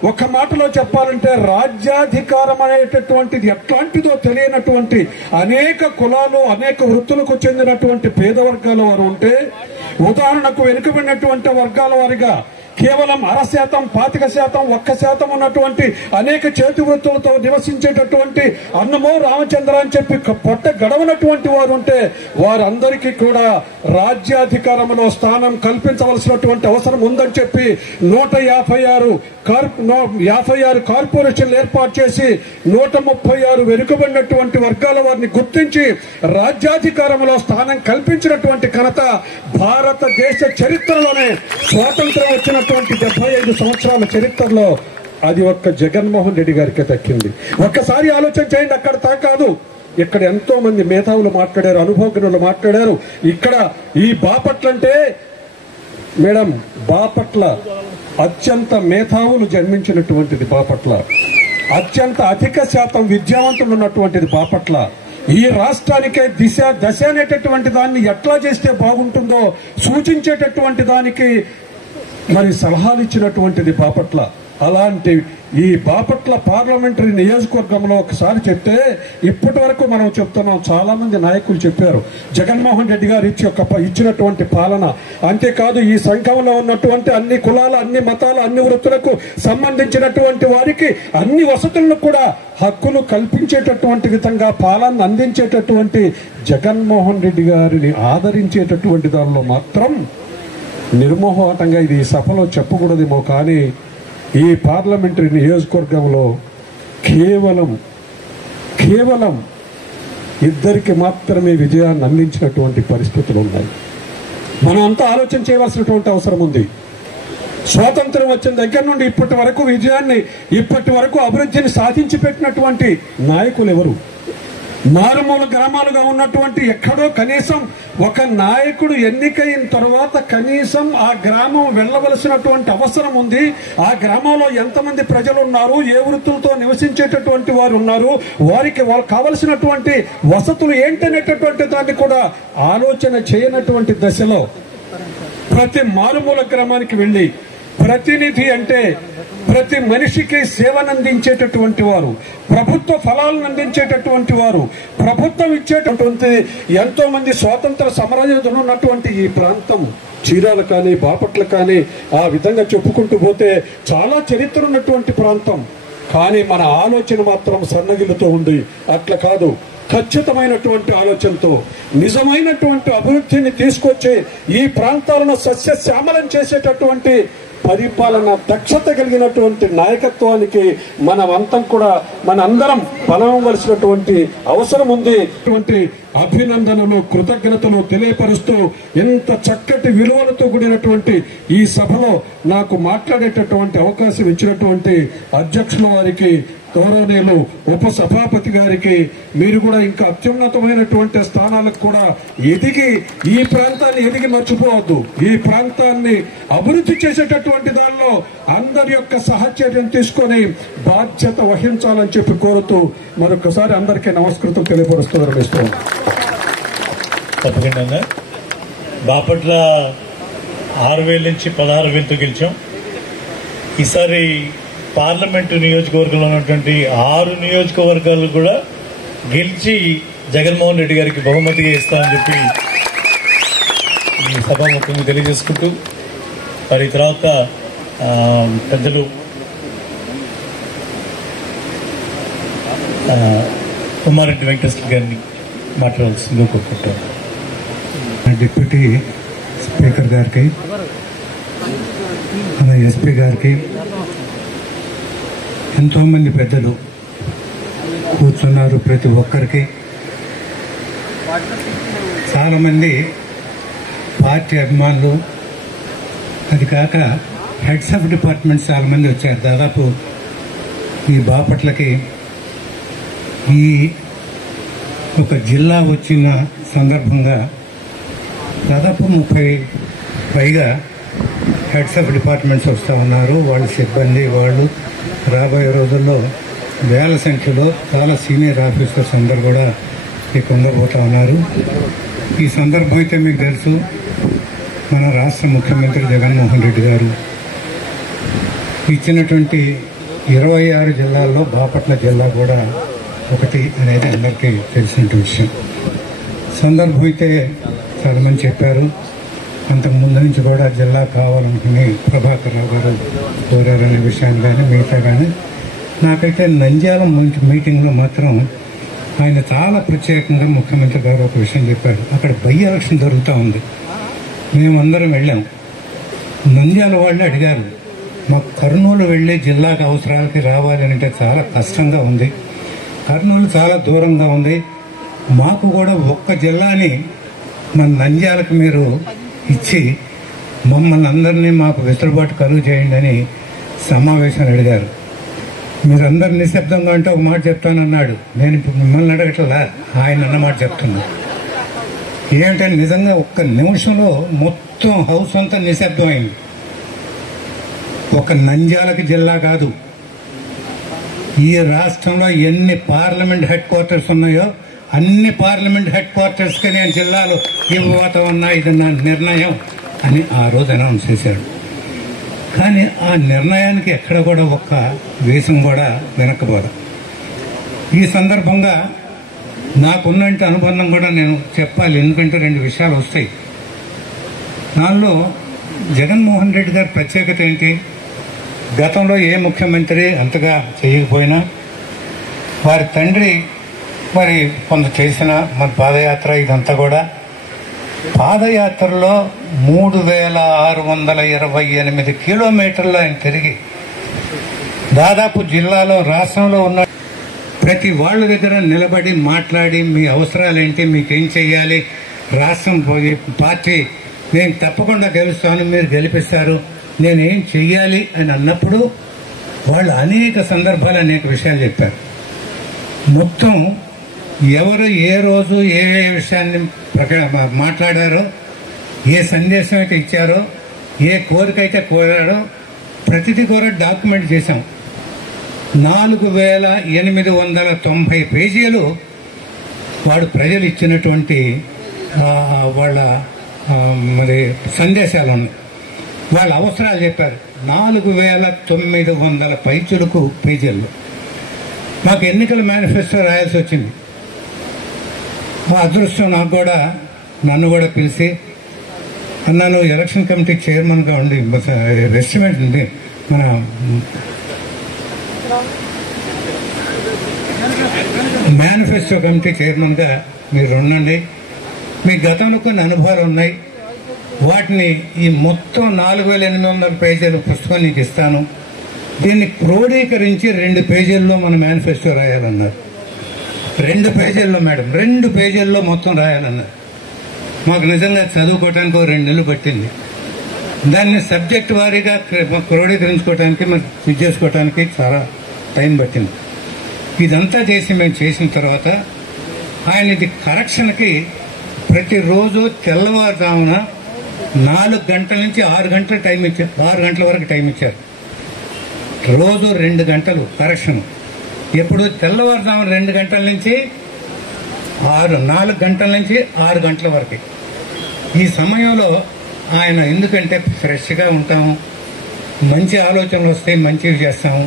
ఒక మాటలో చెప్పాలంటే రాజ్యాధికారం అనేటటువంటిది ఎట్లాంటిదో తెలియనటువంటి అనేక కులాలు, అనేక వృత్తులకు చెందినటువంటి పేద వర్గాల వారు ఉంటే, ఉదాహరణకు వెనుకబడినటువంటి వర్గాల వారిగా కేవలం 0.5%, 25%, 1% ఉన్నటువంటి అనేక చేతి వృత్తులతో నివసించేటటువంటి అన్నమో రామచంద్ర అని చెప్పి పొట్ట గడవనటువంటి వారు ఉంటే వారందరికీ కూడా రాజ్యాధికారంలో స్థానం కల్పించవలసినటువంటి అవసరం ఉందని చెప్పి 156 కార్పొరేషన్లు ఏర్పాటు చేసి 136 వెనుకబడినటువంటి వర్గాల వారిని గుర్తించి రాజ్యాధికారంలో స్థానం కల్పించినటువంటి ఘనత భారతదేశ చరిత్రలోనే స్వాతంత్రం వచ్చినటువంటి 75 సంవత్సరాల చరిత్రలో అది ఒక్క జగన్మోహన్ రెడ్డి గారికి దక్కింది. ఒక్కసారి ఆలోచన చేయండి. అక్కడ కాదు, ఇక్కడ ఎంతో మంది మేధావులు మాట్లాడారు, అనుభవజ్ఞులు మాట్లాడారు. ఇక్కడ ఈ బాపట్ల అంటే మేడం, బాపట్ల అత్యంత మేధావులు జన్మించినటువంటిది బాపట్ల, అత్యంత అధిక శాతం విద్యావంతులు ఉన్నటువంటిది బాపట్ల. ఈ రాష్ట్రానికే దశ అనేటటువంటి దాన్ని ఎట్లా చేస్తే బాగుంటుందో సూచించేటటువంటి దానికి మరి సలహాలు ఇచ్చినటువంటిది బాపట్ల. అలాంటి ఈ బాపట్ల పార్లమెంటరీ నియోజకవర్గంలో ఒకసారి చెప్తే ఇప్పటి వరకు మనం చెప్తున్నాం, చాలా మంది నాయకులు చెప్పారు, జగన్మోహన్ రెడ్డి గారు ఇచ్చినటువంటి పాలన. అంతేకాదు ఈ సంఘంలో ఉన్నటువంటి అన్ని కులాల, అన్ని మతాల, అన్ని వృత్తులకు సంబంధించినటువంటి వారికి అన్ని వసతులను కూడా హక్కులు కల్పించేటటువంటి విధంగా పాలన అందించేటటువంటి జగన్మోహన్ రెడ్డి గారిని ఆదరించేటటువంటి దానిలో మాత్రం నిర్మోహమాటంగా ఇది ఈ సభలో చెప్పకూడదేమో, కానీ ఈ పార్లమెంటరీ నియోజకవర్గంలో కేవలం ఇద్దరికి మాత్రమే విజయాన్ని అందించినటువంటి పరిస్థితులు ఉన్నాయి. మనం అంతా ఆలోచన చేయవలసినటువంటి అవసరం ఉంది. స్వాతంత్రం వచ్చిన దగ్గర నుండి ఇప్పటి వరకు అభివృద్ధిని సాధించి పెట్టినటువంటి నాయకులు ఎవరు? మారుమూల గ్రామాలుగా ఉన్నటువంటి ఎక్కడో కనీసం ఒక నాయకుడు ఎన్నికైన తర్వాత కనీసం ఆ గ్రామం వెళ్లవలసినటువంటి అవసరం ఉంది. ఆ గ్రామంలో ఎంతమంది ప్రజలు ఉన్నారు, ఏ వృత్తులతో నివసించేటటువంటి వారు ఉన్నారు, వారికి కావలసినటువంటి వసతులు ఏంటనేటటువంటి దాన్ని కూడా ఆలోచన చేయనటువంటి దశలో ప్రతి మారుమూల గ్రామానికి వెళ్లి ప్రతినిధి అంటే ప్రతి మనిషికి సేవనందించేటటువంటి వారు, ప్రభుత్వ ఫలాలను అందించేటటువంటి వారు, ప్రభుత్వం ఇచ్చేటటువంటి ఎంతో మంది స్వాతంత్ర సమరయోధులు ఉన్నటువంటి ఈ ప్రాంతం చీరాల కానీ బాపట్ల కానీ ఆ విధంగా చెప్పుకుంటూ పోతే చాలా చరిత్ర ఉన్నటువంటి ప్రాంతం. కానీ మన ఆలోచన మాత్రం సన్నగిలుతూ ఉంది. అట్లా కాదు, ఖచ్చితమైనటువంటి ఆలోచనతో నిజమైనటువంటి అభివృద్ధిని తీసుకొచ్చి ఈ ప్రాంతాలను సస్యశ్యామలం చేసేటటువంటి పరిపాలన దక్షత కలిగినటువంటి నాయకత్వానికి మనందరం బలవలసినటువంటి అవసరం ఉంది. అభినందనలు, కృతజ్ఞతలు తెలియపరుస్తూ ఎంత చక్కటి విలువలతో కూడినటువంటి ఈ సభలో నాకు మాట్లాడేటటువంటి అవకాశం ఇచ్చినటువంటి అధ్యక్షుల వారికి, గౌరవనీయులు ఉప సభాపతి గారికి, మీరు కూడా ఇంకా అత్యున్నతమైనటువంటి స్థానాలకు కూడా ఈ ప్రాంతాన్ని ఎదిగి మర్చిపోవద్దు. ఈ ప్రాంతాన్ని అభివృద్ధి చేసేటటువంటి దానిలో అందరి యొక్క సహచర్యం తీసుకొని బాధ్యత వహించాలని చెప్పి కోరుతూ మరొకసారి అందరికీ నమస్కృతం తెలియపరుస్తూ విరమిస్తున్నాను. తప్పకుండా బాపట్ల 6,000 నుంచి 16,000తో గెలిచాం. ఈసారి పార్లమెంటు నియోజకవర్గంలో ఉన్నటువంటి 6 నియోజకవర్గాలు కూడా గెలిచి జగన్మోహన్ రెడ్డి గారికి బహుమతిగా ఇస్తామని చెప్పి ఈ సభాముఖంగా తెలియజేసుకుంటూ మరి తర్వాత పెద్దలు ఉమ్మారెడ్డి వెంకటేశ్వర గారిని మాట్లాడాల్సిందిగా కోరుకుంటాం. డిప్యూటీ స్పీకర్ గారికి, మన ఎస్పీ గారికి, ఎంతోమంది పెద్దలు కూర్చున్నారు. ప్రతి ఒక్కరికి, చాలామంది పార్టీ అభిమానులు, అది కాక హెడ్స్ ఆఫ్ డిపార్ట్మెంట్స్ చాలామంది వచ్చారు. దాదాపు ఈ బాపట్లకి ఈ ఒక జిల్లా వచ్చిన సందర్భంగా దాదాపు 30 పైగా హెడ్స్ ఆఫ్ డిపార్ట్మెంట్స్ వస్తూ ఉన్నారు. వాళ్ళ సిబ్బంది, వాళ్ళు రాబోయే రోజుల్లో వేల సంఖ్యలో చాలా సీనియర్ ఆఫీసర్స్ అందరు కూడా ఇక్కడ ఉండబోతూ ఉన్నారు. ఈ సందర్భం అయితే మీకు తెలుసు, మన రాష్ట్ర ముఖ్యమంత్రి జగన్మోహన్ రెడ్డి గారు ఇచ్చినటువంటి 26 జిల్లాల్లో బాపట్ల జిల్లా కూడా ఒకటి అనేది అందరికీ తెలిసిన విషయం. సందర్భం అయితే చాలామంది చెప్పారు. అంతకు ముందు నుంచి కూడా జిల్లా కావాలనుకుని ప్రభాకర్ రావు గారు కోరారనే విషయాన్ని కానీ మిగతా కానీ, నాకైతే నంద్యాల మీటింగ్లో మాత్రం ఆయన చాలా ప్రత్యేకంగా ముఖ్యమంత్రి గారు ఒక విషయం చెప్పాడు. అక్కడ బై ఎలక్షన్ జరుగుతూ ఉంది. మేమందరం వెళ్ళాం. నంద్యాల వాళ్ళు అడిగారు, మాకు కర్నూలు వెళ్ళి జిల్లాకు అవసరాలకి రావాలి అంటే చాలా కష్టంగా ఉంది, కర్నూలు చాలా దూరంగా ఉంది, మాకు కూడా ఒక్క జిల్లాని మన నంద్యాలకు మీరు ఇచ్చి మమ్మల్ని అందరినీ మాకు వెసులుబాటు కలుగు చేయండి అని సమావేశాన్ని అడిగారు. మీరందరు నిశ్శబ్దంగా అంటే ఒక మాట చెప్తానన్నాడు. నేను ఇప్పుడు మిమ్మల్ని అడగట్లా, ఆయన అన్నమాట చెప్తున్నా. ఏంటంటే నిజంగా ఒక్క నిమిషంలో మొత్తం హౌస్ అంతా నిశ్శబ్దం అయింది. ఒక నంద్యాలకు జిల్లా కాదు, ఈ రాష్ట్రంలో ఎన్ని పార్లమెంట్ హెడ్ క్వార్టర్స్ ఉన్నాయో అన్ని పార్లమెంట్ హెడ్ క్వార్టర్స్ కి నేను జిల్లాలు ఇవ్వబోతా ఉన్నా, ఇది నా నిర్ణయం అని ఆ రోజు అనౌన్స్ చేశాడు. కానీ ఆ నిర్ణయానికి ఎక్కడ కూడా ఒక్క వేషం కూడా వెనక్కిపోదు. ఈ సందర్భంగా నాకున్నట్టు అనుబంధం కూడా నేను చెప్పాలి, ఎందుకంటే రెండు విషయాలు వస్తాయి. దానిలో జగన్మోహన్ రెడ్డి గారి ప్రత్యేకత ఏంటి? గతంలో ఏ ముఖ్యమంత్రి అంతగా చేయకపోయినా వారి తండ్రి మరి కొంత చేసిన మన పాదయాత్ర ఇదంతా కూడా పాదయాత్రలో 3628 కిలోమీటర్లు ఆయన తిరిగి దాదాపు జిల్లాలో రాష్ట్రంలో ఉన్న ప్రతి వాళ్ళ దగ్గర నిలబడి మాట్లాడి మీ అవసరాలేంటి, మీకేం చెయ్యాలి, రాష్ట్రం పార్టీ నేను తప్పకుండా గెలుస్తాను, మీరు గెలిపిస్తారు, నేనేం చెయ్యాలి అని అన్నప్పుడు వాళ్ళు అనేక సందర్భాలు అనేక విషయాలు చెప్పారు. మొత్తం ఎవరు ఏ రోజు ఏ విషయాన్ని మాట్లాడారో, ఏ సందేశం అయితే ఇచ్చారో, ఏ కోరిక అయితే కోరారో ప్రతిదీ కూడా డాక్యుమెంట్ చేశాం. 4890 పేజీలు వాడు ప్రజలు ఇచ్చినటువంటి వాళ్ళ మరి సందేశాలు ఉన్నాయి. వాళ్ళ అవసరాలు చెప్పారు. 4900 పైచులకు పేజీల్లో మాకు ఎన్నికల మేనిఫెస్టో రాయాల్సి వచ్చింది. ఆ అదృష్టం నాకు కూడా, నన్ను కూడా పిలిచి అన్నాను ఎలక్షన్ కమిటీ చైర్మన్గా ఉండి రెస్టిమేట్ ఉంది మన మేనిఫెస్టో కమిటీ చైర్మన్గా మీరు ఉండండి, మీ గతంలో కొన్ని అనుభవాలు ఉన్నాయి, వాటిని ఈ మొత్తం 4800 పేజీల పుస్తకం నీకు ఇస్తాను, దీన్ని క్రోడీకరించి 2 పేజీల్లో మన మేనిఫెస్టో రాయాలన్నారు. 2 పేజీల్లో మేడం, 2 పేజీల్లో మొత్తం రాయాలన్నారు. మాకు నిజంగా చదువుకోవటానికి 2 నెలలు పట్టింది. దాన్ని సబ్జెక్ట్ వారీగా క్రోడీకరించుకోవడానికి మరి ఫిట్ చేసుకోవటానికి చాలా టైం పట్టింది. ఇదంతా చేసి మేము చేసిన తర్వాత ఆయన ఇది కరెక్షన్కి ప్రతిరోజు తెల్లవారుజామున 4 గంటల నుంచి 6 గంటల టైం ఇచ్చారు, 6 గంటల వరకు టైం ఇచ్చారు. రోజు 2 గంటలు కరెక్షన్. ఎప్పుడు తెల్లవారుజామున 2 గంటల నుంచి 4 గంటల నుంచి 6 గంటల వరకు. ఈ సమయంలో ఆయన ఎందుకంటే ఫ్రెష్గా ఉంటాము, మంచి ఆలోచనలు వస్తాయి, మంచివి చేస్తాము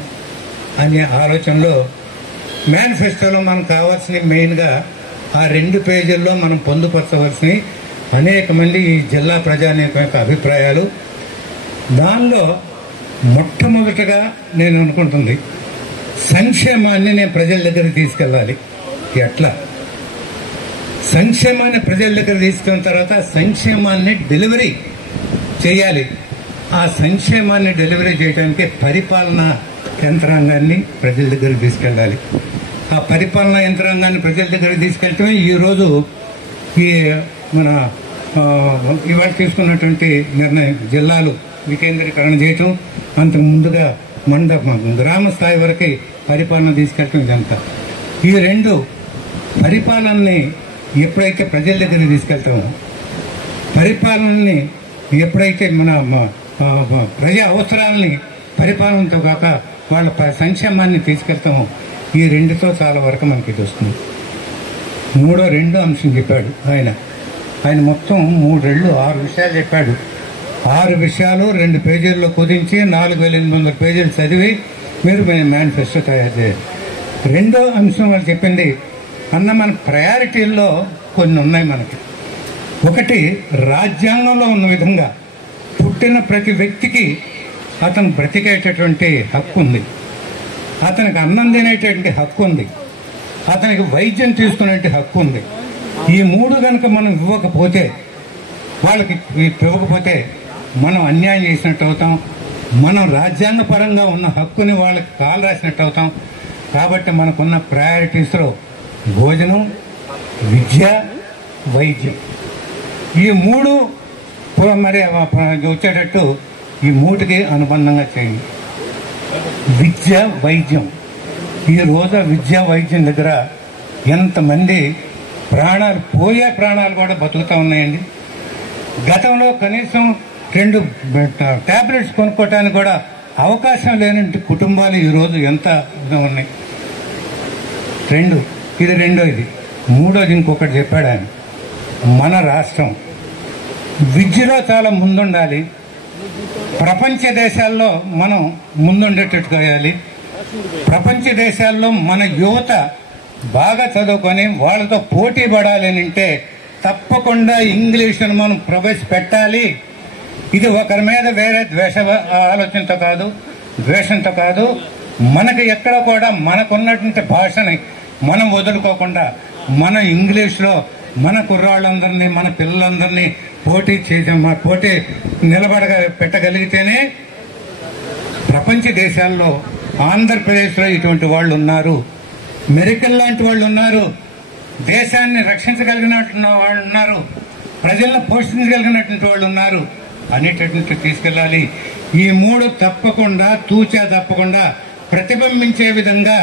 అనే ఆలోచనలో మేనిఫెస్టోలో మనకు కావాల్సిన మెయిన్గా ఆ 2 పేజీల్లో మనం పొందుపరచవలసిన అనేక మంది ఈ జిల్లా ప్రజానీకం యొక్క అభిప్రాయాలు. దానిలో మొట్టమొదటిగా నేను అనుకుంటుంది సంక్షేమాన్ని నేను ప్రజల దగ్గర తీసుకెళ్ళాలి. ఎట్లా సంక్షేమాన్ని ప్రజల దగ్గర తీసుకున్న తర్వాత సంక్షేమాన్ని డెలివరీ చేయాలి. ఆ సంక్షేమాన్ని డెలివరీ చేయడానికి పరిపాలనా యంత్రాంగాన్ని ప్రజల దగ్గర తీసుకెళ్ళాలి. ఆ పరిపాలనా యంత్రాంగాన్ని ప్రజల దగ్గర తీసుకెళ్ళటమే ఈరోజు ఈ మన ఇవాళ తీసుకున్నటువంటి నిర్ణయం. జిల్లాలు వికేంద్రీకరణ చేయటం, అంతకు ముందుగా గ్రామ స్థాయి వరకు పరిపాలన తీసుకెళ్ళటం ఇదంతా. ఈ 2 పరిపాలనని ఎప్పుడైతే ప్రజల దగ్గరికి తీసుకెళ్తామో, పరిపాలనని ఎప్పుడైతే మన ప్రజా అవసరాలని పరిపాలనతో కాక వాళ్ళ సంక్షేమాన్ని తీసుకెళ్తామో, ఈ 2తో చాలా వరకు మనకి ఇది వస్తుంది. 2వ అంశం చెప్పాడు ఆయన మొత్తం 6 విషయాలు చెప్పాడు. 6 విషయాలు 2 పేజీల్లో కుదించి 4800 పేజీలు చదివి మీరు మేనిఫెస్టో తయారు చేయాలి. 2వ అంశం వాళ్ళు చెప్పింది అన్న మన ప్రయారిటీల్లో కొన్ని ఉన్నాయి మనకి. ఒకటి, రాజ్యాంగంలో ఉన్న విధంగా పుట్టిన ప్రతి వ్యక్తికి అతను బ్రతికేటటువంటి హక్కు ఉంది, అతనికి అన్నం తినేటటువంటి హక్కు ఉంది, అతనికి వైద్యం తీసుకునే హక్కు ఉంది. ఈ 3 కనుక మనం ఇవ్వకపోతే, వాళ్ళకి ఇవ్వకపోతే మనం అన్యాయం చేసినట్టు అవుతాం, మనం రాజ్యాంగ పరంగా ఉన్న హక్కుని వాళ్ళకి కాలు రాసినట్టు అవుతాం. కాబట్టి మనకున్న ప్రయారిటీస్లో భోజనం, విద్య, వైద్యం, ఈ 3 మరి వచ్చేటట్టు ఈ 3కి అనుబంధంగా చేయండి. విద్య, వైద్యం. ఈ రోజు విద్యా వైద్యం దగ్గర ఎంతమంది ప్రాణాలు కూడా బతుకుతూ ఉన్నాయండి. గతంలో కనీసం 2 టాబ్లెట్స్ కొనుక్కోవటానికి కూడా అవకాశం లేని కుటుంబాలు ఈరోజు ఎంత ఉన్నాయి. ఇది రెండోది. మూడోది ఇంకొకటి చెప్పాడు ఆయన, మన రాష్ట్రం విద్యలో చాలా ముందుండాలి, ప్రపంచ దేశాల్లో మనం ముందుండేటట్టు చేయాలి, ప్రపంచ దేశాల్లో మన యువత బాగా చదువుకొని వాళ్ళతో పోటీ పడాలి అంటే తప్పకుండా ఇంగ్లీషును మనం ప్రవేశపెట్టాలి. ఇది ఒకరి మీద వేరే ఆలోచనతో కాదు, ద్వేషంతో కాదు, మనకు ఎక్కడ కూడా మనకున్నటువంటి భాషని మనం వదులుకోకుండా మన ఇంగ్లీష్లో మన కుర్రాళ్ళందరినీ మన పిల్లలందరినీ పోటీ పెట్టగలిగితేనే ప్రపంచ దేశాల్లో ఆంధ్రప్రదేశ్లో ఇటువంటి వాళ్ళు ఉన్నారు, మెరికల్ లాంటి వాళ్ళు ఉన్నారు, దేశాన్ని రక్షించగలిగినటువంటి వాళ్ళు ఉన్నారు, ప్రజలను పోషించగలిగినటువంటి వాళ్ళు ఉన్నారు అనేటటువంటి తీసుకెళ్ళాలి. ఈ మూడు తప్పకుండా తూచా తప్పకుండా ప్రతిబింబించే విధంగా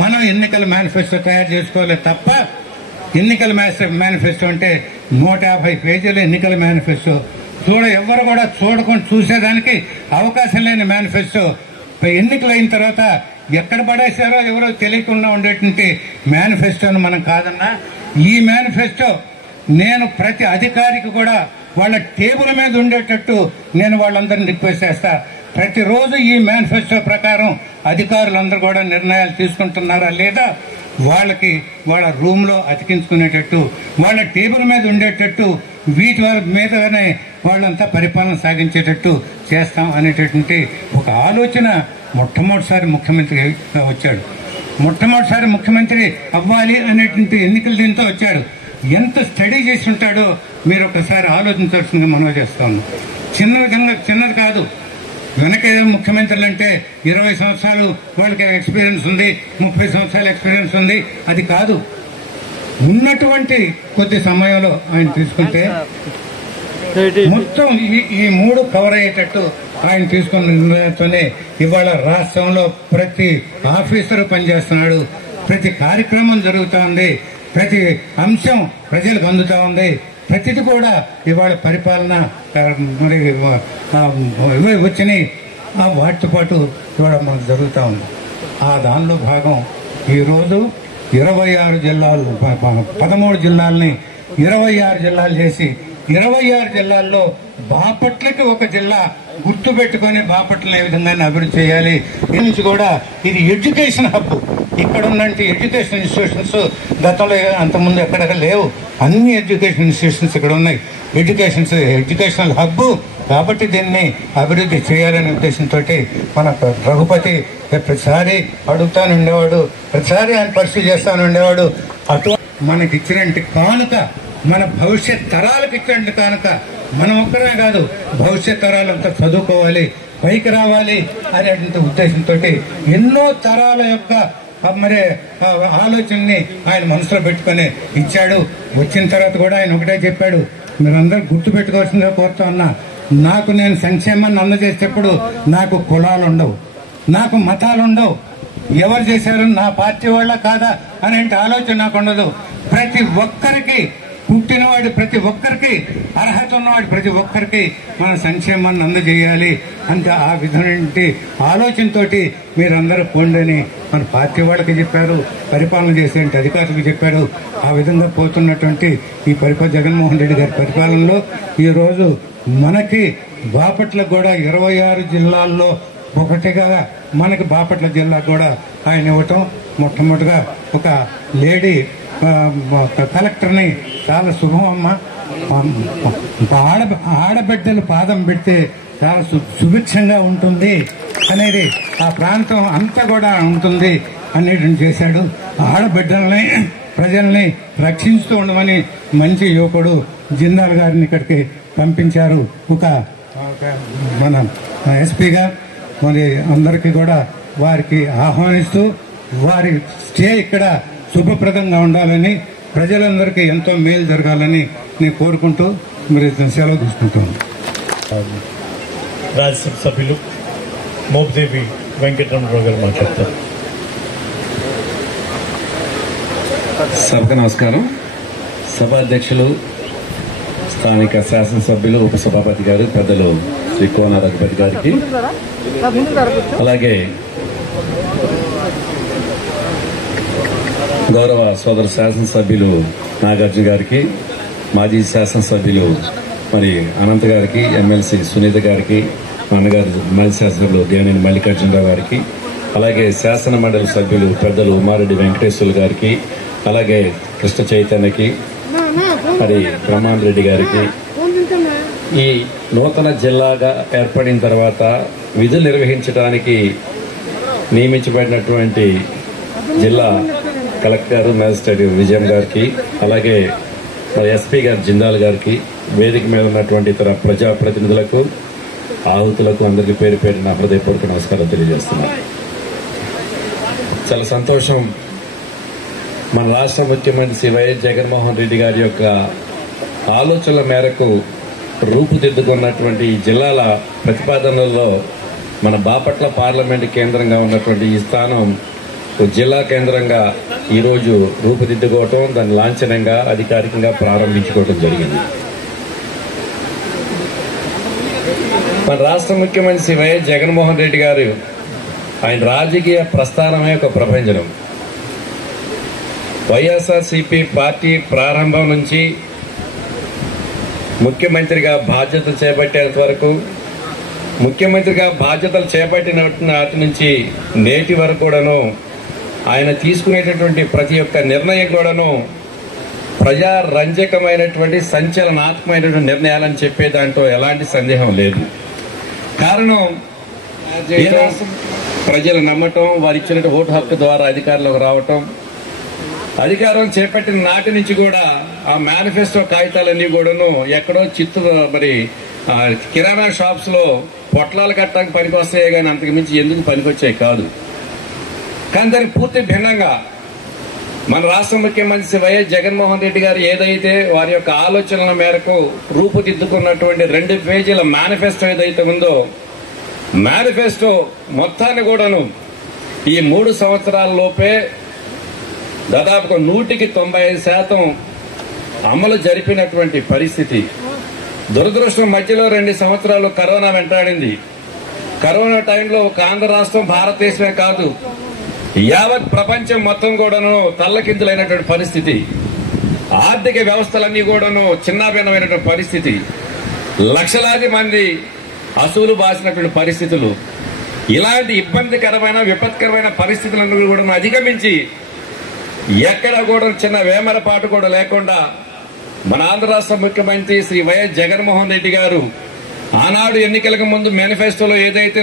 మనం ఎన్నికల మేనిఫెస్టో తయారు చేసుకోవాలి తప్ప, ఎన్నికల మేనిఫెస్టో అంటే 150 పేజీల ఎన్నికల మేనిఫెస్టో ఎవరు కూడా చూసేదానికి అవకాశం లేని మేనిఫెస్టో, ఎన్నికలు అయిన తర్వాత ఎక్కడ పడేశారో ఎవరో తెలియకుండా ఉండేటువంటి మేనిఫెస్టోను మనం కాదన్నా. ఈ మేనిఫెస్టో నేను ప్రతి అధికారికి కూడా వాళ్ళ టేబుల్ మీద ఉండేటట్టు నేను వాళ్ళందరినీ రిక్వెస్ట్ చేస్తా. ప్రతిరోజు ఈ మేనిఫెస్టో ప్రకారం అధికారులందరూ కూడా నిర్ణయాలు తీసుకుంటున్నారా లేదా, వాళ్ళకి వాళ్ళ రూమ్లో అతికించుకునేటట్టు, వాళ్ళ టేబుల్ మీద ఉండేటట్టు, వీటి మీదనే వాళ్ళంతా పరిపాలన సాగించేటట్టు చేస్తాం అనేటటువంటి ఒక ఆలోచన మొట్టమొదటిసారి ముఖ్యమంత్రి వచ్చాడు. మొట్టమొదటిసారి ముఖ్యమంత్రి అవ్వాలి అనేటువంటి ఎన్నికల దీంతో వచ్చాడు. ఎంత స్టడీ చేసి ఉంటాడో మీరు ఒకసారి ఆలోచించాల్సిందిగా మనం చేస్తాము. చిన్నది కాదు. వెనకేదో ముఖ్యమంత్రులు అంటే 20 సంవత్సరాలు వాళ్ళకి ఎక్స్పీరియన్స్ ఉంది, 30 సంవత్సరాల ఎక్స్పీరియన్స్ ఉంది, అది కాదు. ఉన్నటువంటి కొద్ది సమయంలో ఆయన తీసుకుంటే మొత్తం ఈ మూడు కవర్ అయ్యేటట్టు ఆయన తీసుకున్న నిర్ణయంతోనే ఇవాళ రాష్ట్రంలో ప్రతి ఆఫీసరు పనిచేస్తున్నాడు, ప్రతి కార్యక్రమం జరుగుతూ ఉంది, ప్రతి అంశం ప్రజలకు అందుతూ ఉంది, ప్రతిది కూడా ఇవాళ పరిపాలన మరి వచ్చినాయి. వాటితో పాటు ఇవాళ మనకు జరుగుతూ ఉంది. ఆ దానిలో భాగం ఈరోజు 26 జిల్లాలు, 13 జిల్లాలని 26 జిల్లాలు చేసి 26 జిల్లాల్లో బాపట్లకి ఒక జిల్లా గుర్తు పెట్టుకుని బాపట్లను ఏ విధంగా అభివృద్ధి చేయాలి. ఈ నుంచి కూడా ఇది ఎడ్యుకేషన్ హబ్. ఇక్కడ ఉన్నంటి ఎడ్యుకేషన్ ఇన్స్టిట్యూషన్స్ గతంలో అంతకుముందు ఎక్కడ లేవు. అన్ని ఎడ్యుకేషన్ ఇన్స్టిట్యూషన్స్ ఇక్కడ ఉన్నాయి. ఎడ్యుకేషనల్ హబ్ కాబట్టి దీన్ని అభివృద్ధి చేయాలనే ఉద్దేశంతో మన రఘుపతి ప్రతిసారి అడుగుతాను ఉండేవాడు, ప్రతిసారి ఆయన పరిస్థితి చేస్తాను ఉండేవాడు. అటు మనకి ఇచ్చినట్టు కానుక, మన భవిష్యత్ తరాలకు ఇచ్చినట్టు కానుక, మనం ఒక్కరే కాదు భవిష్యత్ తరాలంతా చదువుకోవాలి, పైకి రావాలి అనేటువంటి ఉద్దేశంతో ఎన్నో తరాల యొక్క మరి ఆలోచనని ఆయన మనసులో పెట్టుకుని ఇచ్చాడు. వచ్చిన తర్వాత కూడా ఆయన ఒకటే చెప్పాడు, మీరందరూ గుర్తు పెట్టుకోవాల్సిందిగా కోరుతా ఉన్నా, నాకు నేను సంక్షేమాన్ని అందజేసేటప్పుడు నాకు కులాలు ఉండవు, నాకు మతాలు ఉండవు, ఎవరు చేశారు నా పార్టీ వాళ్ళ కాదా అనే ఆలోచన నాకు ఉండదు. ప్రతి ఒక్కరికి పుట్టినవాడు, ప్రతి ఒక్కరికి అర్హత ఉన్నవాడు, ప్రతి ఒక్కరికి మన సంక్షేమాన్ని అందజేయాలి అంటే ఆ విధమైన ఆలోచనతోటి మీరందరూ పోండని మన పార్టీ వాళ్ళకి చెప్పారు, పరిపాలన చేసే అధికారులకు చెప్పాడు. ఆ విధంగా పోతున్నటువంటి ఈ జగన్మోహన్ రెడ్డి గారి పరిపాలనలో ఈరోజు మనకి బాపట్ల కూడా 26 జిల్లాల్లో ఒకటిగా మనకి బాపట్ల జిల్లా కూడా ఆయన ఇవ్వటం, మొట్టమొదటిగా ఒక లేడీ కలెక్టర్ని చాలా శుభం అమ్మ. ఆడబిడ్డలు పాదం పెడితే చాలా సుభిక్షంగా ఉంటుంది అనేది ఆ ప్రాంతం అంతా కూడా ఉంటుంది అనేది చేశాడు. ఆడబిడ్డల్ని ప్రజల్ని రక్షిస్తూ ఉండమని మంచి యువకుడు జిందాల్ గారిని ఇక్కడికి పంపించారు ఒక మన ఎస్పీగా. మరి అందరికీ కూడా వారికి ఆహ్వానిస్తూ వారి స్టే ఇక్కడ శుభప్రదంగా ఉండాలని, ప్రజలందరికీ ఎంతో మేలు జరగాలని నేను కోరుకుంటూ మరి సెలవు తీసుకుంటాను. రాజ్యసభ సభ్యులు మోపిదేవి వెంకటరమణరావు గారు మాట్లాడతారు. సభకు నమస్కారం. సభాధ్యక్షులు, స్థానిక శాసనసభ్యులు, ఉపసభాపతి గారు, పెద్దలు శ్రీ కోన రఘుపతి గారికి, అలాగే గౌరవ సోదర శాసనసభ్యులు నాగార్జున గారికి, మాజీ శాసనసభ్యులు మరి అనంత్ గారికి, ఎమ్మెల్సీ సునీత గారికి, నాన్నగారు మాజీ శాసనసభ్యులు దేవినేని మల్లికార్జునరావు గారికి, అలాగే శాసన మండలి సభ్యులు పెద్దలు ఉమారెడ్డి వెంకటేశ్వర్లు గారికి, అలాగే కృష్ణ చైతన్యకి, మరి బ్రహ్మాన్ రెడ్డి గారికి, ఈ నూతన జిల్లాగా ఏర్పడిన తర్వాత విధులు నిర్వహించడానికి నియమించబడినటువంటి జిల్లా కలెక్టర్ మ్యాజిస్ట్రేట్ విజయం గారికి, అలాగే మరి ఎస్పీ గారు జిందాల్ గారికి, వేదిక మీద ఉన్నటువంటి ఇతర ప్రజాప్రతినిధులకు, ఆహుతులకు అందరికీ పేరు పేరు నా హృదయపూర్వక నమస్కారం తెలియజేస్తున్నాను. చాలా సంతోషం. మన రాష్ట్ర ముఖ్యమంత్రి శ్రీ వైఎస్ జగన్మోహన్ రెడ్డి గారి యొక్క ఆలోచనల మేరకు రూపుదిద్దుకున్నటువంటి జిల్లాల ప్రతిపాదనల్లో మన బాపట్ల పార్లమెంటు కేంద్రంగా ఉన్నటువంటి ఈ స్థానం జిల్లా కేంద్రంగా ఈరోజు రూపుదిద్దుకోవటం, దాన్ని లాంఛనంగా అధికారికంగా ప్రారంభించుకోవటం జరిగింది. మన రాష్ట్ర ముఖ్యమంత్రి శ్రీ వైఎస్ జగన్మోహన్ రెడ్డి గారు ఆయన రాజకీయ ప్రస్థానమే ఒక ప్రభంజనం. వైఎస్ఆర్సీపీ పార్టీ ప్రారంభం నుంచి ముఖ్యమంత్రిగా బాధ్యతలు చేపట్టేంత వరకు, ముఖ్యమంత్రిగా బాధ్యతలు చేపట్టిన నాటి నుంచి నేటి వరకు కూడాను ఆయన తీసుకునేటటువంటి ప్రతి ఒక్క నిర్ణయం కూడాను ప్రజారంజకమైనటువంటి సంచలనాత్మకమైనటువంటి నిర్ణయాలని చెప్పే దాంట్లో ఎలాంటి సందేహం లేదు. కారణం ప్రజలు నమ్మటం, వారు ఇచ్చిన ఓటు హక్కు ద్వారా అధికారంలోకి రావటం, అధికారం చేపట్టిన నాటి నుంచి కూడా ఆ మేనిఫెస్టో కాగితాలన్నీ కూడాను ఎక్కడో మరి కిరాణా షాప్స్ లో పొట్లాలు కట్టడానికి పనికొస్తాయి కానీ అంతకు మించి ఎందుకు పనికొచ్చాయి కాదు. కానీ దానికి పూర్తి భిన్నంగా మన రాష్ట్ర ముఖ్యమంత్రి వైఎస్ జగన్మోహన్ రెడ్డి గారు ఏదైతే వారి యొక్క ఆలోచనల మేరకు రూపుదిద్దుకున్నటువంటి 2 పేజీల మేనిఫెస్టో ఏదైతే ఉందో, మేనిఫెస్టో మొత్తాన్ని కూడాను ఈ 3 సంవత్సరాల లోపే దాదాపుగా 195% అమలు జరిపినటువంటి పరిస్థితి. దురదృష్టం మధ్యలో 2 సంవత్సరాలు కరోనా వెంటాడింది. కరోనా టైంలో ఒక ఆంధ్ర రాష్ట్రం, భారతదేశమే కాదు యావత్ ప్రపంచం మొత్తం కూడాను తల్లకిందులైనటువంటి పరిస్థితి. ఆర్థిక వ్యవస్థలన్నీ కూడాను చిన్నాభిన్నమైనటువంటి పరిస్థితి. లక్షలాది మంది అసూలు బాసినటువంటి పరిస్థితులు. ఇలాంటి ఇబ్బందికరమైన విపత్కరమైన పరిస్థితులను కూడా అధిగమించి ఎక్కడ కూడా చిన్న వేమరపాటు కూడా లేకుండా మన ఆంధ్ర రాష్ట్ర ముఖ్యమంత్రి శ్రీ వైఎస్ జగన్మోహన్ రెడ్డి గారు ఆనాడు ఎన్నికలకు ముందు మేనిఫెస్టోలో ఏదైతే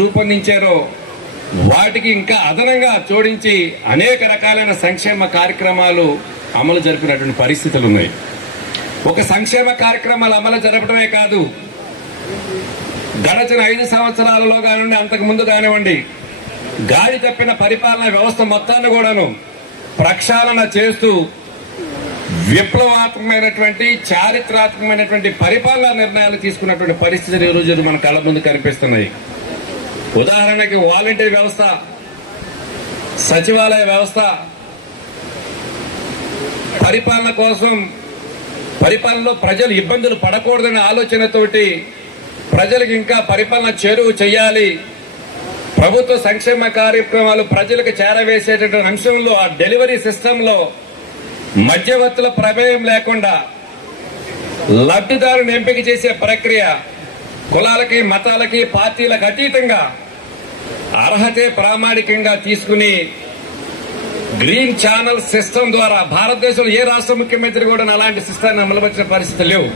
రూపొందించారో వాటికి ఇంకా అదనంగా జోడించి అనేక రకాలైన సంక్షేమ కార్యక్రమాలు అమలు జరిపినటువంటి పరిస్థితులు ఉన్నాయి. ఒక సంక్షేమ కార్యక్రమాలు అమలు జరపడమే కాదు, గడచిన 5 సంవత్సరాలలో కానివ్వండి, అంతకు ముందు కానివ్వండి, గాడి తప్పిన పరిపాలన వ్యవస్థ మొత్తాన్ని కూడాను ప్రక్షాళన చేస్తూ విప్లవాత్మకమైనటువంటి చారిత్రాత్మకమైనటువంటి పరిపాలనా నిర్ణయాలు తీసుకున్నటువంటి పరిస్థితులు ఈ రోజు మన కళ్ళ ముందు కనిపిస్తున్నాయి. ఉదాహరణకి వాలంటీర్ వ్యవస్థ, సచివాలయ వ్యవస్థ, పరిపాలన కోసం పరిపాలనలో ప్రజలు ఇబ్బందులు పడకూడదనే ఆలోచనతోటి ప్రజలకు ఇంకా పరిపాలన చేరువ చేయాలి, ప్రభుత్వ సంక్షేమ కార్యక్రమాలు ప్రజలకు చేరవేసేటటువంటి అంశంలో ఆ డెలివరీ సిస్టంలో మధ్యవర్తుల ప్రమేయం లేకుండా లబ్ధిదారుని ఎంపిక చేసే ప్రక్రియ కులాలకి, మతాలకి, పార్టీలకు అతీతంగా అర్హతే ప్రామాణికంగా తీసుకుని గ్రీన్ ఛానల్ సిస్టమ్ ద్వారా భారతదేశంలో ఏ రాష్ట్ర ముఖ్యమంత్రి కూడా అలాంటి సిస్టాన్ని అమలుపరిచిన పరిస్థితి లేవు.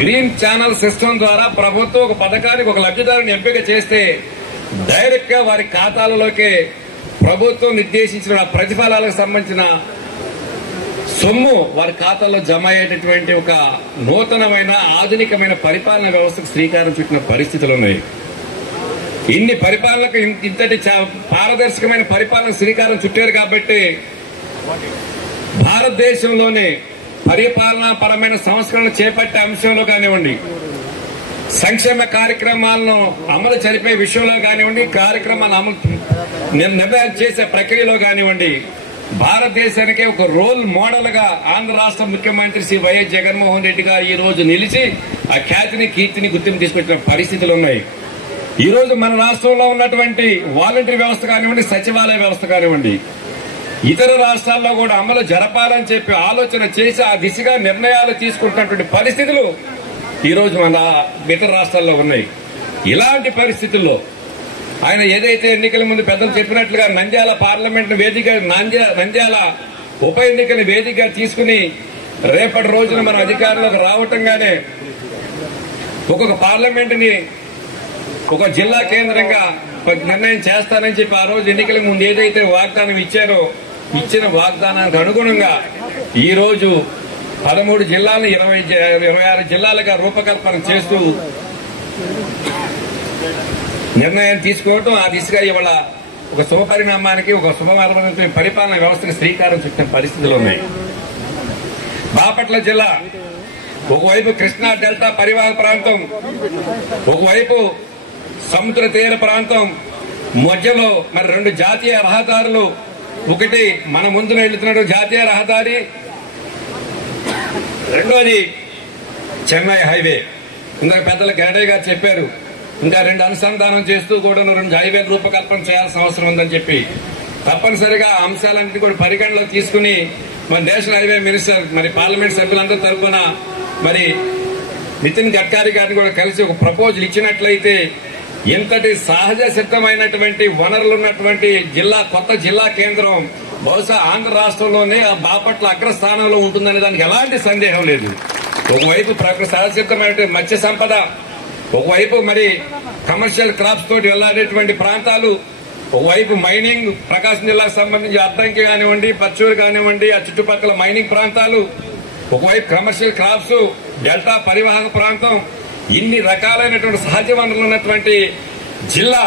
గ్రీన్ ఛానల్ సిస్టమ్ ద్వారా ప్రభుత్వం ఒక పథకానికి ఒక లబ్ధిదారుని ఎంపిక చేస్తే డైరెక్ట్ గా వారి ఖాతాలలోకి ప్రభుత్వం నిర్దేశించిన ప్రతిఫలాలకు సంబంధించిన సొమ్ము వారి ఖాతాలో జమ అయ్యేటటువంటి ఒక నూతనమైన ఆధునికమైన పరిపాలన వ్యవస్థకు శ్రీకారం చుట్టిన పరిస్థితులు ఉన్నాయి. ఇన్ని పరిపాలనకు ఇంతటి పారదర్శకమైన పరిపాలన శ్రీకారం చుట్టారు కాబట్టి భారతదేశంలోనే పరిపాలనా పరమైన సంస్కరణలు చేపట్టే అంశంలో కానివ్వండి, సంక్షేమ కార్యక్రమాలను అమలు జరిపే విషయంలో కానివ్వండి, కార్యక్రమాలు అమలు నిర్ణయం చేసే ప్రక్రియలో కానివ్వండి, భారతదేశానికి ఒక రోల్ మోడల్ గా ఆంధ్ర రాష్ట్ర ముఖ్యమంత్రి శ్రీ వైఎస్ జగన్మోహన్ రెడ్డి గారు ఈ రోజు నిలిచి ఆ ఖ్యాతిని, కీర్తిని గుర్తింపు తీసుకొచ్చిన పరిస్థితులు ఉన్నాయి. ఈ రోజు మన రాష్ట్రంలో ఉన్నటువంటి వాలంటీర్ వ్యవస్థ కానివ్వండి, సచివాలయ వ్యవస్థ కానివ్వండి, ఇతర రాష్ట్రాల్లో కూడా అమలు జరపాలని చెప్పి ఆలోచన చేసి ఆ దిశగా నిర్ణయాలు తీసుకుంటున్నటువంటి పరిస్థితులు ఈరోజు మన ఇతర రాష్ట్రాల్లో ఉన్నాయి. ఇలాంటి పరిస్థితుల్లో ఆయన ఏదైతే ఎన్నికల ముందు పెద్దలు చెప్పినట్లుగా నంద్యాల పార్లమెంట్ వేదిక నంద్యాల ఉప ఎన్నికని వేదికగా తీసుకుని రేపటి రోజున మన అధికారంలోకి రావటంగానే ఒక్కొక్క పార్లమెంటుని ఒక జిల్లా కేంద్రంగా నిర్ణయం చేస్తానని చెప్పి ఆ రోజు ఎన్నికల ముందు ఏదైతే వాగ్దానం ఇచ్చారో ఇచ్చిన వాగ్దానానికి అనుగుణంగా ఈ రోజు 13 జిల్లాలను 26 జిల్లాలుగా రూపకల్పన చేస్తూ నిర్ణయం తీసుకోవటం ఆ దిశగా ఇవాళ ఒక శుభపరిణామానికి ఒక శుభమైన పరిపాలన వ్యవస్థకు శ్రీకారం చుట్టిన పరిస్థితులు ఉన్నాయి. బాపట్ల జిల్లా ఒకవైపు కృష్ణా డెల్టా పరివాహక ప్రాంతం, ఒకవైపు సముద్ర తీర ప్రాంతం, మధ్యలో మరి 2 జాతీయ రహదారులు. ఒకటి మన ముందు వెళ్తున్న జాతీయ రహదారి, రెండోది చెన్నై హైవే. ఇందాక పెద్దలు గేడయ్య గారు చెప్పారు, ఇంకా 2 అనుసంధానం చేస్తూ కూడా 2 హైవేలు రూపకల్పన చేయాల్సిన అవసరం ఉందని చెప్పి తప్పనిసరిగా ఆ అంశాలన్నింటినీ కూడా పరిగణలో తీసుకుని మన నేషనల్ హైవే మినిస్టర్ మరి పార్లమెంట్ సభ్యులందరి తరఫున మరి నితిన్ గడ్కరీ గారిని కూడా కలిసి ఒక ప్రపోజల్ ఇచ్చినట్లయితే ఇంతటి సహజ సిద్ధమైనటువంటి వనరులు ఉన్నటువంటి కొత్త జిల్లా కేంద్రం బహుశా ఆంధ్ర రాష్ట్రంలోనే బాపట్ల అగ్రస్థానంలో ఉంటుందనే దానికి ఎలాంటి సందేహం లేదు. ఒకవైపు సహజ సిద్ధమైన మత్స్య సంపద, ఒకవైపు మరి కమర్షియల్ క్రాప్స్ తోటి వెళ్లాడేటువంటి ప్రాంతాలు, ఒకవైపు మైనింగ్, ప్రకాశం జిల్లాకు సంబంధించి అద్దంకి కానివ్వండి, పచ్చూరు కానివ్వండి, ఆ చుట్టుపక్కల మైనింగ్ ప్రాంతాలు, ఒకవైపు కమర్షియల్ క్రాప్స్, డెల్టా పరివాహక ప్రాంతం, ఇన్ని రకాలైనటువంటి సహజ వనరులు ఉన్నటువంటి జిల్లా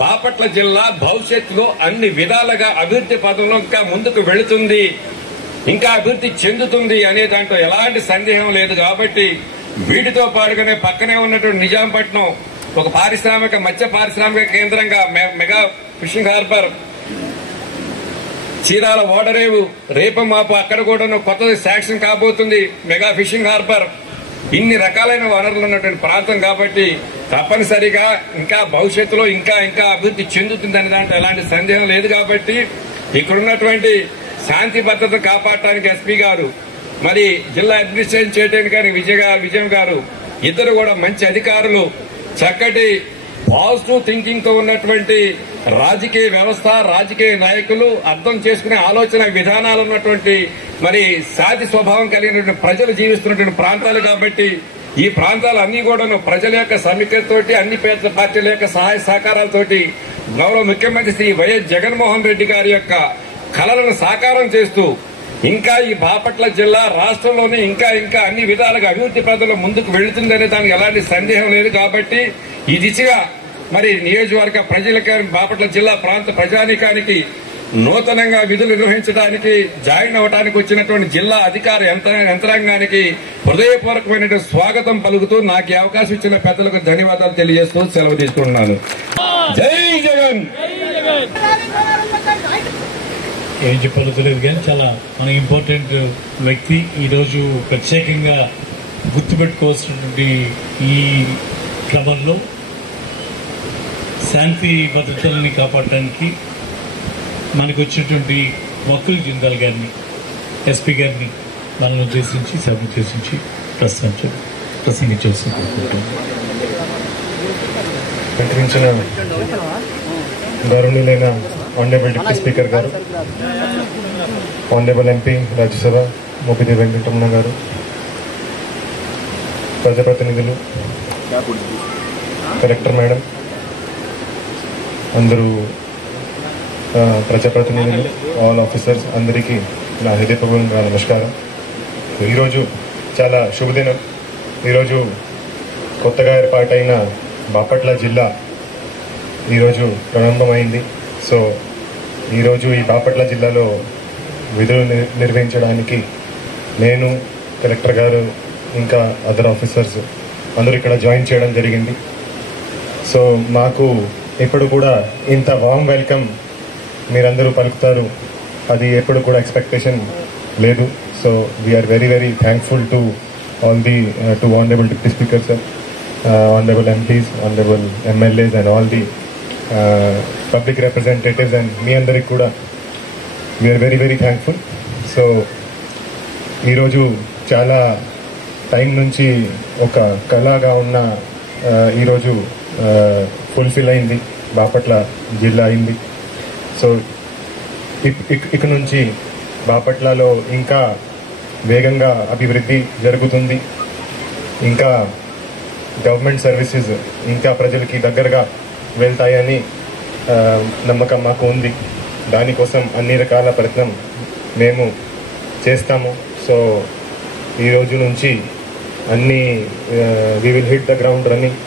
బాపట్ల జిల్లా భవిష్యత్తులో అన్ని విధాలుగా అభివృద్ధి పదంలో ఇంకా ముందుకు వెళుతుంది, ఇంకా అభివృద్ధి చెందుతుంది అనే దాంట్లో ఎలాంటి సందేహం లేదు. కాబట్టి వీటితో పాటుగానే పక్కనే ఉన్నటువంటి నిజాంపట్నం ఒక మత్స్య పారిశ్రామిక కేంద్రంగా మెగా ఫిషింగ్ హార్బర్, చీరాల ఓడరేవు, రేపు మాపు అక్కడ కూడా కొత్తది శాంక్షన్ కాబోతుంది మెగా ఫిషింగ్ హార్బర్. ఇన్ని రకాలైన వనరులు ఉన్నటువంటి ప్రాంతం కాబట్టి తప్పనిసరిగా ఇంకా భవిష్యత్తులో ఇంకా అభివృద్ధి చెందుతుందనే దాంట్లో ఎలాంటి సందేహం లేదు. కాబట్టి ఇక్కడున్నటువంటి శాంతి భద్రత కాపాడటానికి ఎస్పీ గారు, మరి జిల్లా అడ్మినిస్ట్రేషన్ చేయడానికి విజయం గారు ఇద్దరు కూడా మంచి అధికారులు, చక్కటి పాజిటివ్ థింకింగ్ తో ఉన్నటువంటి రాజకీయ వ్యవస్థ, రాజకీయ నాయకులు, అర్థం చేసుకునే ఆలోచన విధానాలు ఉన్నటువంటి మరి సాటి స్వభావం కలిగినటువంటి ప్రజలు జీవిస్తున్నటువంటి ప్రాంతాలు. కాబట్టి ఈ ప్రాంతాలు అన్ని కూడా ప్రజల యొక్క సమీక్షతోటి, అన్ని పేద పార్టీల యొక్క సహాయ సహకారాలతోటి గౌరవ ముఖ్యమంత్రి శ్రీ వైఎస్ జగన్మోహన్ రెడ్డి గారి యొక్క కలలను సాకారం చేస్తూ ఇంకా ఈ బాపట్ల జిల్లా రాష్ట్రంలోనే ఇంకా అన్ని విధాలుగా అభివృద్ధి పథంలో ముందుకు వెళుతుందనే దానికి ఎలాంటి సందేహం లేదు. కాబట్టి ఈ దిశగా మరి నియోజకవర్గ ప్రజలకి, బాపట్ల జిల్లా ప్రాంత ప్రజానీకానికి నూతనంగా విధులు నిర్వహించడానికి జాయిన్ అవడానికి వచ్చినటువంటి జిల్లా అధికార యంత్రాంగానికి హృదయపూర్వకమైన స్వాగతం పలుకుతూ నాకు ఈ అవకాశం ఇచ్చిన పెద్దలకు ధన్యవాదాలు తెలియజేస్తూ సెలవు తీసుకుంటున్నాను. జై జగన్. ఏం చెప్పాలో తెలియదు కానీ చాలా మన ఇంపార్టెంట్ వ్యక్తి. ఈరోజు ప్రత్యేకంగా గుర్తుపెట్టుకోవాల్సినటువంటి ఈ క్రమంలో శాంతి భద్రతల్ని కాపాడటానికి మనకు వచ్చినటువంటి మొక్కులు జిందాల్ గారిని, ఎస్పీ గారిని మనల్ని ఉద్దేశించి సభను ఉద్దేశించి ప్రసంగించాల్సి ప్రకటించిన గౌరవనీయులైన ఆనరబుల్ డిప్యూటీ స్పీకర్ గారు, ఆనరబుల్ ఎంపీ రాజ్యసభ మోపిదేవి వెంకటరమణ గారు, ప్రజాప్రతినిధులు, కలెక్టర్ మేడం, అందరూ ప్రజాప్రతినిధులు, ఆల్ ఆఫీసర్స్ అందరికీ నా హృదయపూర్వక నమస్కారం. ఈరోజు చాలా శుభదినం. ఈరోజు కొత్తగా ఏర్పాటైన బాపట్ల జిల్లా ఈరోజు ప్రారంభమైంది. సో ఈరోజు ఈ బాపట్ల జిల్లాలో విధులు నిర్వహించడానికి నేను, కలెక్టర్ గారు, ఇంకా అదర్ ఆఫీసర్స్ అందరూ ఇక్కడ జాయిన్ చేయడం జరిగింది. సో మాకు ఎప్పుడు కూడా ఇంత వామ్ వెల్కమ్ మీరందరూ పలుకుతారు అది ఎప్పుడు కూడా ఎక్స్పెక్టేషన్ లేదు. So we are very very thankful to all the to honourable deputy speaker sir, honourable MPs, honourable MLAs and all the public representatives and మీ అందరికి కూడా we are very very thankful. So ఈరోజు చాలా టైం నుంచి ఒక కళగా ఉన్న ఈరోజు ఫుల్ఫిల్ అయింది, బాపట్ల జిల్లా అయింది. సో ఇక నుంచి బాపట్లలో ఇంకా వేగంగా అభివృద్ధి జరుగుతుంది. ఇంకా గవర్నమెంట్ సర్వీసెస్ ఇంకా ప్రజలకి దగ్గరగా వెళ్తాయని నమ్మకం మాకు ఉంది. దానికోసం అన్ని రకాల ప్రయత్నం మేము చేస్తాము. సో ఈరోజు నుంచి అన్నీ we will hit the ground running.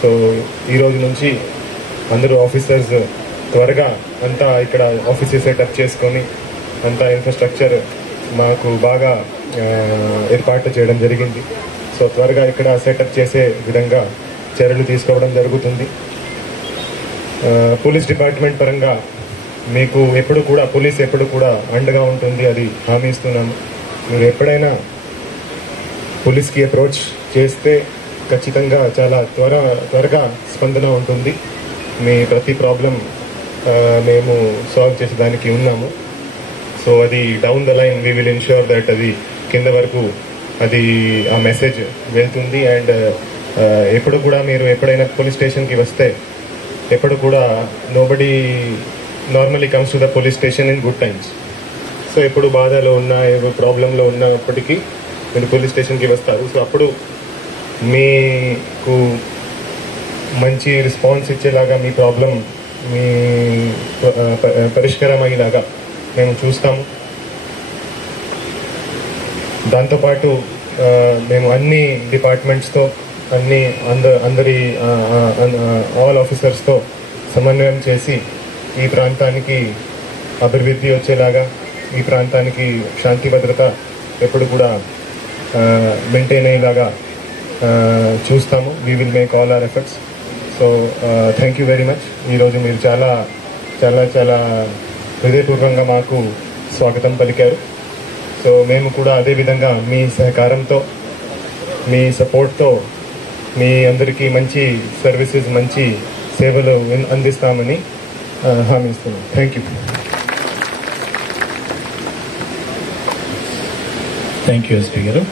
So ఈరోజు నుంచి అందరూ ఆఫీసర్స్ త్వరగా అంతా ఇక్కడ ఆఫీసెస్ సెటప్ చేసుకొని అంతా ఇన్ఫ్రాస్ట్రక్చర్ మాకు బాగా ఏర్పాటు చేయడం జరిగింది. సో త్వరగా ఇక్కడ సెటప్ చేసే విధంగా చర్యలు తీసుకోవడం జరుగుతుంది. పోలీస్ డిపార్ట్మెంట్ పరంగా మీకు పోలీస్ ఎప్పుడు కూడా అండగా ఉంటుంది, అది హామీ ఇస్తున్నాము. మీరు ఎప్పుడైనా పోలీస్కి అప్రోచ్ చేస్తే ఖచ్చితంగా చాలా త్వరగా స్పందన ఉంటుంది. మీ ప్రతి ప్రాబ్లం మేము సాల్వ్ చేసేదానికి ఉన్నాము. సో అది down the line we will ensure that అది కింద వరకు అది ఆ మెసేజ్ వెళ్తుంది. అండ్ ఎప్పుడు కూడా మీరు ఎప్పుడైనా పోలీస్ స్టేషన్కి వస్తే ఎప్పుడు కూడా nobody normally comes to the police station in good times. So ఎప్పుడు బాధలో ఉన్నా ప్రాబ్లంలో ఉన్నప్పటికీ మీరు పోలీస్ స్టేషన్కి వస్తారు. సో అప్పుడు మీకు మంచి రెస్పాన్స్ ఇచ్చేలాగా మీ ప్రాబ్లం మీ పరిష్కారం అయ్యేలాగా మేము చూస్తాము. దాంతోపాటు మేము అన్ని డిపార్ట్మెంట్స్తో అందరి ఆల్ ఆఫీసర్స్తో సమన్వయం చేసి ఈ ప్రాంతానికి అభివృద్ధి వచ్చేలాగా, ఈ ప్రాంతానికి శాంతి భద్రత ఎప్పుడు కూడా మెయింటైన్ అయ్యేలాగా చూస్తాము. We will make all our efforts. So thank you very much. ఈరోజు మీరు చాలా చాలా చాలా హృదయపూర్వకంగా మాకు స్వాగతం పలికారు. సో మేము కూడా అదేవిధంగా మీ సహకారంతో, మీ సపోర్ట్తో మీ అందరికీ మంచి సర్వీసెస్, మంచి సేవలు అందిస్తామని హామీ ఇస్తున్నాం. Thank you. Thank you SP గారు.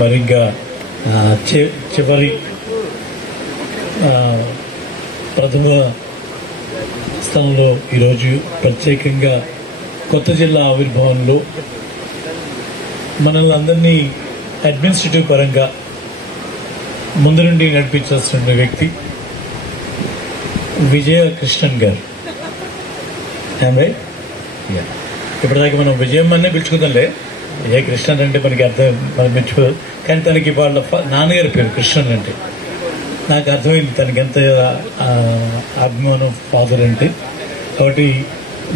మరి ఇంకా చివరి ప్రథమ స్థానంలో ఈరోజు ప్రత్యేకంగా కొత్త జిల్లా ఆవిర్భావంలో మనల్ని అందరినీ అడ్మినిస్ట్రేటివ్ పరంగా ముందు నుండి నడిపించాల్సిన వ్యక్తి విజయ కృష్ణన్ గారు. ఇప్పటిదాకా మనం విజయమ్మనే పిలుచుకుందాంలే, ఏ కృష్ణన్ అంటే మనకి అర్థం, మనం మెచ్చుకోదు. కానీ తనకి వాళ్ళ నాన్నగారి పేరు కృష్ణన్ అంటే నాకు అర్థమైంది తనకి ఎంత అభిమానం ఫాదర్ అంటే. కాబట్టి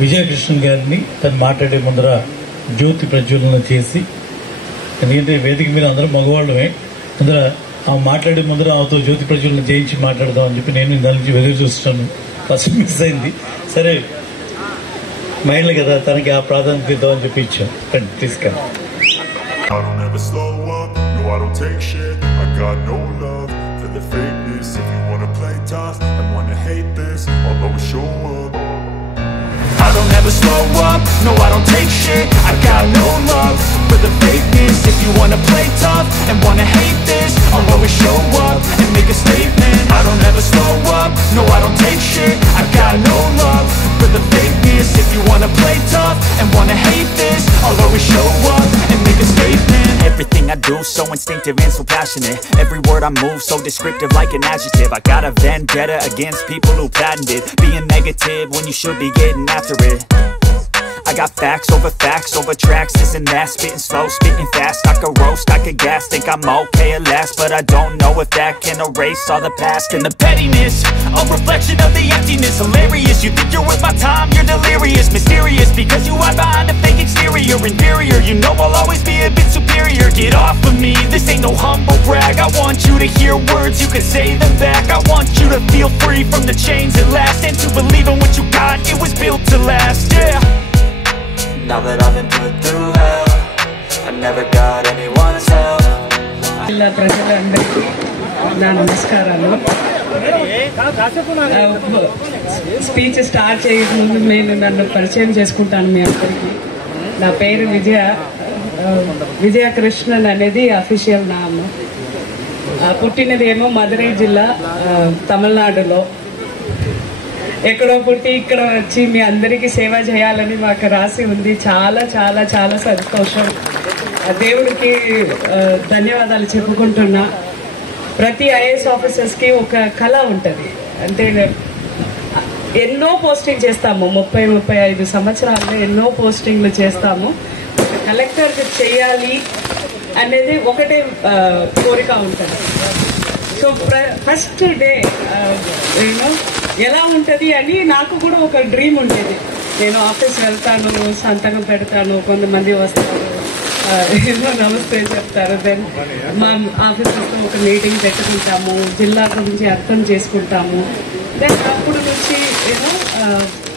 విజయకృష్ణన్ గారిని తను మాట్లాడే ముందర జ్యోతి ప్రజ్వలన చేసి, ఎందుకంటే వేదిక మీద అందరూ మగవాళ్ళమే, ముందర ఆ మాట్లాడే ముందర ఆమెతో జ్యోతి ప్రజ్వలన చేయించి మాట్లాడదాం అని చెప్పి నేను దాని నుంచి వెలుగు చూస్తున్నాను. ఫస్ట్ మిస్ అయింది. సరే మైండ్లు కదా, తనకి ఆ ప్రాధాన్యత ఇద్దామని చెప్పి ఇచ్చాం. తీసుకెళ్ళి I don't ever slow up, no I don't take shit. I got no love for the fakeness. If you wanna play tough and wanna hate this, I'll always show up. I don't ever slow up, no I don't take shit. I got no love for the fakeness. If you wanna play tough and wanna hate this, I'll always show up and make a statement. I don't ever slow up, no I don't take shit. I got no love for the fakeness. If you wanna play tough and wanna hate this, I'll always show up and make a statement. Everything I do so instinctive and so passionate. Every word I move so descriptive like an adjective. I got a vendetta against people who patented being negative when you should be getting after it. I got facts over tracks, this and that. Spitting slow, spitting fast. I could roast, I could gas. Think I'm okay at last, but I don't know if that can erase all the past. And the pettiness, a reflection of the emptiness. Hilarious, you think you're worth my time, you're delirious. Mysterious, because you hide behind a fake exterior. Inferior, you know I'll always be a bit superior. Get off of me, this ain't no humble brag. I want you to hear words, you can say them back. I want you to feel free from the chains at last, and to believe in what you got, it was built to last, yeah. Now that I've been put through hell, I never got anyone's help. జిల్లా ప్రజలందరికీ నా నమస్కారాలు. స్పీచ్ స్టార్ట్ చేయక ముందు నేను నన్ను పరిచయం చేసుకుంటాను మీ అందరికీ. నా పేరు విజయకృష్ణన్ అనేది అఫీషియల్ నామం. పుట్టినదేమో మదురై జిల్లా, తమిళనాడులో. ఎక్కడో పుట్టి ఇక్కడ వచ్చి మీ అందరికీ సేవ చేయాలని మాకు రాసి ఉంది. చాలా చాలా చాలా సంతోషం. దేవుడికి ధన్యవాదాలు చెప్పుకుంటున్నా. ప్రతి ఐఏఎస్ ఆఫీసర్స్కి ఒక కళ ఉంటుంది. అంటే ఎన్నో పోస్టింగ్ చేస్తాము, 30-35 సంవత్సరాల్లో ఎన్నో పోస్టింగ్లు చేస్తాము. కలెక్టర్ చేయాలి అనేది ఒకటే కోరిక ఉంటుంది. సో ఫస్ట్ డే ఎలా ఉంటుంది అని నాకు కూడా ఒక డ్రీమ్ ఉండేది. నేను ఆఫీస్ వెళ్తాను, సంతకం పెడతాను, కొంతమంది వస్తారు, ఏదో నమస్తే చెప్తారు. దెన్ మా ఆఫీసర్తో ఒక మీటింగ్ పెట్టుకుంటాము, జిల్లా గురించి అర్థం చేసుకుంటాము. దెన్ అప్పుడు నుంచి ఏదో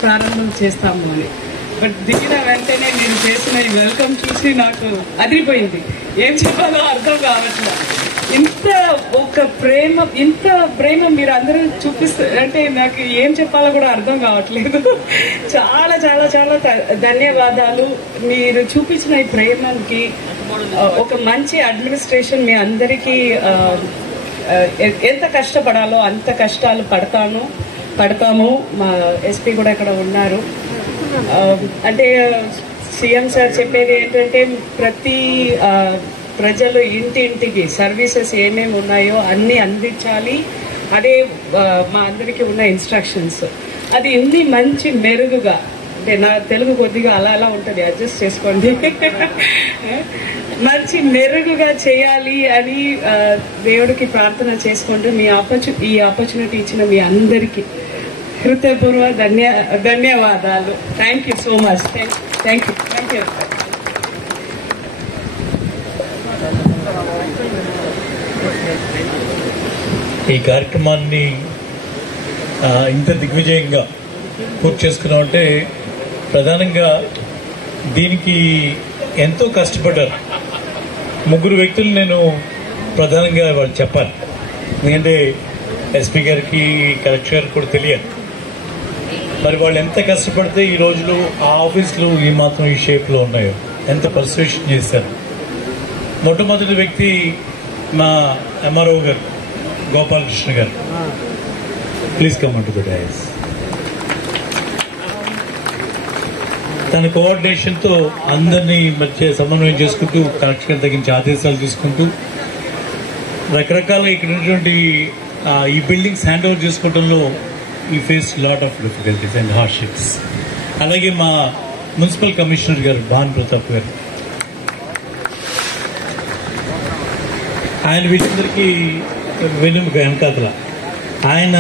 ప్రారంభం చేస్తాము అని. బట్ దిగిన వెంటనే నేను చేసిన ఈ వెల్కమ్ చూసి నాకు అదిరిపోయింది. ఏం చెప్పాలో అర్థం కావట్లేదు. ఇంత ప్రేమ మీరు అందరూ చూపిస్తారు అంటే నాకు ఏం చెప్పాలో కూడా అర్థం కావట్లేదు. చాలా చాలా చాలా ధన్యవాదాలు. మీరు చూపించిన ఈ ప్రేమకి ఒక మంచి అడ్మినిస్ట్రేషన్ మీ అందరికీ ఎంత కష్టపడాలో అంత కష్టాలు పడతాము. మా ఎస్పీ కూడా ఇక్కడ ఉన్నారు. అంటే సీఎం సార్ చెప్పేది ఏంటంటే ప్రతి ప్రజలు ఇంటింటికి సర్వీసెస్ ఏమేమి ఉన్నాయో అన్నీ అందించాలి. అదే మా అందరికీ ఉన్న ఇన్స్ట్రక్షన్స్. అది ఇన్ని మంచి మెరుగుగా, అంటే నా తెలుగు కొద్దిగా అలా ఉంటుంది, అడ్జస్ట్ చేసుకోండి. మంచి మెరుగుగా చేయాలి అని దేవుడికి ప్రార్థన చేసుకుంటూ ఈ ఆపర్చునిటీ ఇచ్చిన మీ అందరికీ హృదయపూర్వ ధన్యవాదాలు. Thank you so much. Thank you. ఈ కార్యక్రమాన్ని ఇంత దిగ్విజయంగా పూర్తి చేసుకున్నామంటే ప్రధానంగా దీనికి ఎంతో కష్టపడ్డారు 3 వ్యక్తులు. నేను ప్రధానంగా వాళ్ళు చెప్పాలి, ఎందుకంటే ఎస్పీ గారికి, కలెక్టర్ గారికి కూడా తెలియదు. మరి వాళ్ళు ఎంత కష్టపడితే ఈ రోజులు ఆ ఆఫీసులు ఈ మాత్రం ఈ షేప్లో ఉన్నాయో, ఎంత పర్సువేషన్ చేశారు. మొట్టమొదటి వ్యక్తి మా ఎంఆర్ఓ గారు, గోపాలకృష్ణ గారు. Please come to the dais. తన కోఆర్డినేషన్తో అందరినీ మధ్య సమన్వయం చేసుకుంటూ, కలెక్టర్ తగ్గించి ఆదేశాలు తీసుకుంటూ, రకరకాల ఇక్కడ ఉన్నటువంటి ఈ బిల్డింగ్స్ హ్యాండ్ ఓవర్ చేసుకోవడంలో ఈ face lot of difficulties and hardships. అలాగే మా మున్సిపల్ కమిషనర్ గారు భాన్ ప్రతాప్ గారు, ఆయన వీళ్ళందరికీ వెనకాతల ఆయన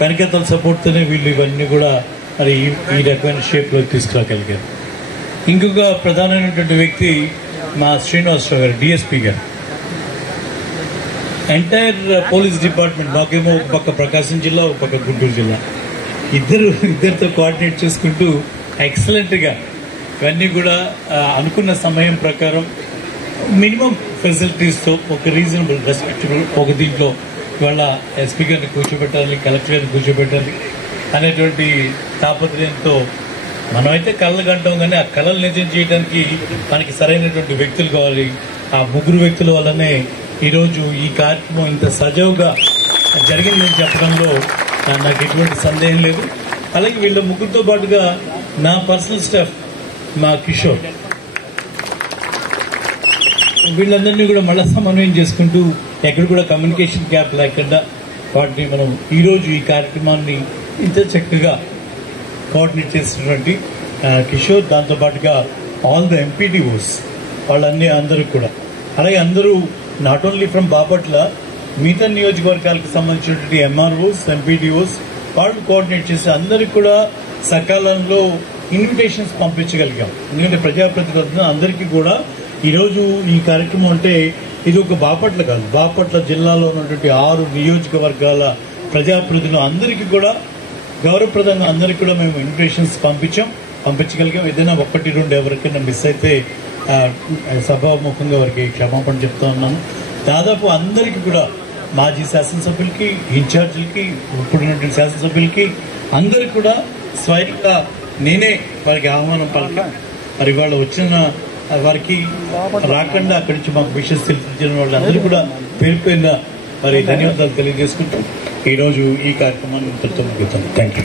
వెనకాతల సపోర్ట్తోనే వీళ్ళు ఇవన్నీ కూడా మరి ఈ రకమైన షేప్లో తీసుకురాగలిగారు. ఇంకొక ప్రధానమైనటువంటి వ్యక్తి మా శ్రీనివాసరావు గారు, డిఎస్పీ గారు. ఎంటైర్ పోలీస్ డిపార్ట్మెంట్, మాకేమో ఒక పక్క ప్రకాశం జిల్లా, ఒక పక్క గుంటూరు జిల్లా, ఇద్దరితో కోఆర్డినేట్ చేసుకుంటూ ఎక్సలెంట్గా ఇవన్నీ కూడా అనుకున్న సమయం ప్రకారం మినిమం ఫెసిలిటీస్తో ఒక రీజనబుల్ రెస్పెక్టబుల్ ఒక దీంట్లో ఇవాళ ఎస్పీ గారిని కూర్చోబెట్టాలి, కలెక్టర్ గారిని కూర్చోబెట్టాలి అనేటువంటి తాపత్రయంతో మనమైతే కళలు కంటాం, కానీ ఆ కళలు నిజం చేయడానికి మనకి సరైనటువంటి వ్యక్తులు కావాలి. ఆ 3 వ్యక్తుల వల్లనే ఈరోజు ఈ కార్యక్రమం ఇంత సజావుగా జరిగిందని చెప్పడంలో నాకు ఎటువంటి సందేహం లేదు. అలాగే వీళ్ళ 3తో పాటుగా నా పర్సనల్ స్టాఫ్, మా కిషోర్, వీళ్ళందరినీ కూడా మళ్ళా సమన్వయం చేసుకుంటూ ఎక్కడ కూడా కమ్యూనికేషన్ గ్యాప్ లేకుండా వాటిని మనం ఈరోజు ఈ కార్యక్రమాన్ని ఇంత చక్కగా కోఆర్డినేట్ చేసినటువంటి కిషోర్, దాంతోపాటుగా ఆల్ ద ఎంపీడీఓస్ వాళ్ళన్నీ అందరూ కూడా, అలాగే అందరూ నాట్ ఓన్లీ ఫ్రమ్ బాపట్ల, మిగతా నియోజకవర్గాలకు సంబంధించినటువంటి ఎంఆర్ఓస్, ఎంపీడీఓస్ వాళ్ళు కోఆర్డినేట్ చేసి అందరికి కూడా సకాలంలో ఇన్విటేషన్స్ పంపించగలిగాం. ఎందుకంటే ప్రజాప్రతినిధులు అందరికీ కూడా ఈరోజు ఈ కార్యక్రమం అంటే ఇది ఒక బాపట్ల కాదు, బాపట్ల జిల్లాలో ఉన్నటువంటి 6 నియోజకవర్గాల ప్రజాప్రతినిధులు అందరికీ కూడా గౌరవప్రదంగా అందరికీ కూడా మేము ఇన్విటేషన్స్ పంపించగలిగాం. ఏదైనా 1-2 ఎవరికైనా మిస్ అయితే సభాముఖంగా వారికి క్షమాపణ చెప్తా ఉన్నాను. దాదాపు అందరికీ కూడా మాజీ శాసనసభ్యులకి, ఇన్ఛార్జీలకి, ఇప్పుడున్నటువంటి శాసనసభ్యులకి అందరికీ కూడా స్వయంగా నేనే వారికి ఆహ్వానం పలికాం. మరి ఇవాళ వచ్చిన వారికి రాకుండా అక్కడి నుంచి మాకు విషయం తెలిసిన వాళ్ళందరూ కూడా పేరుపైన మరి ధన్యవాదాలు తెలియజేసుకుంటూ ఈరోజు ఈ కార్యక్రమాన్ని ఇంతటితో ముగిస్తాను. Thank you.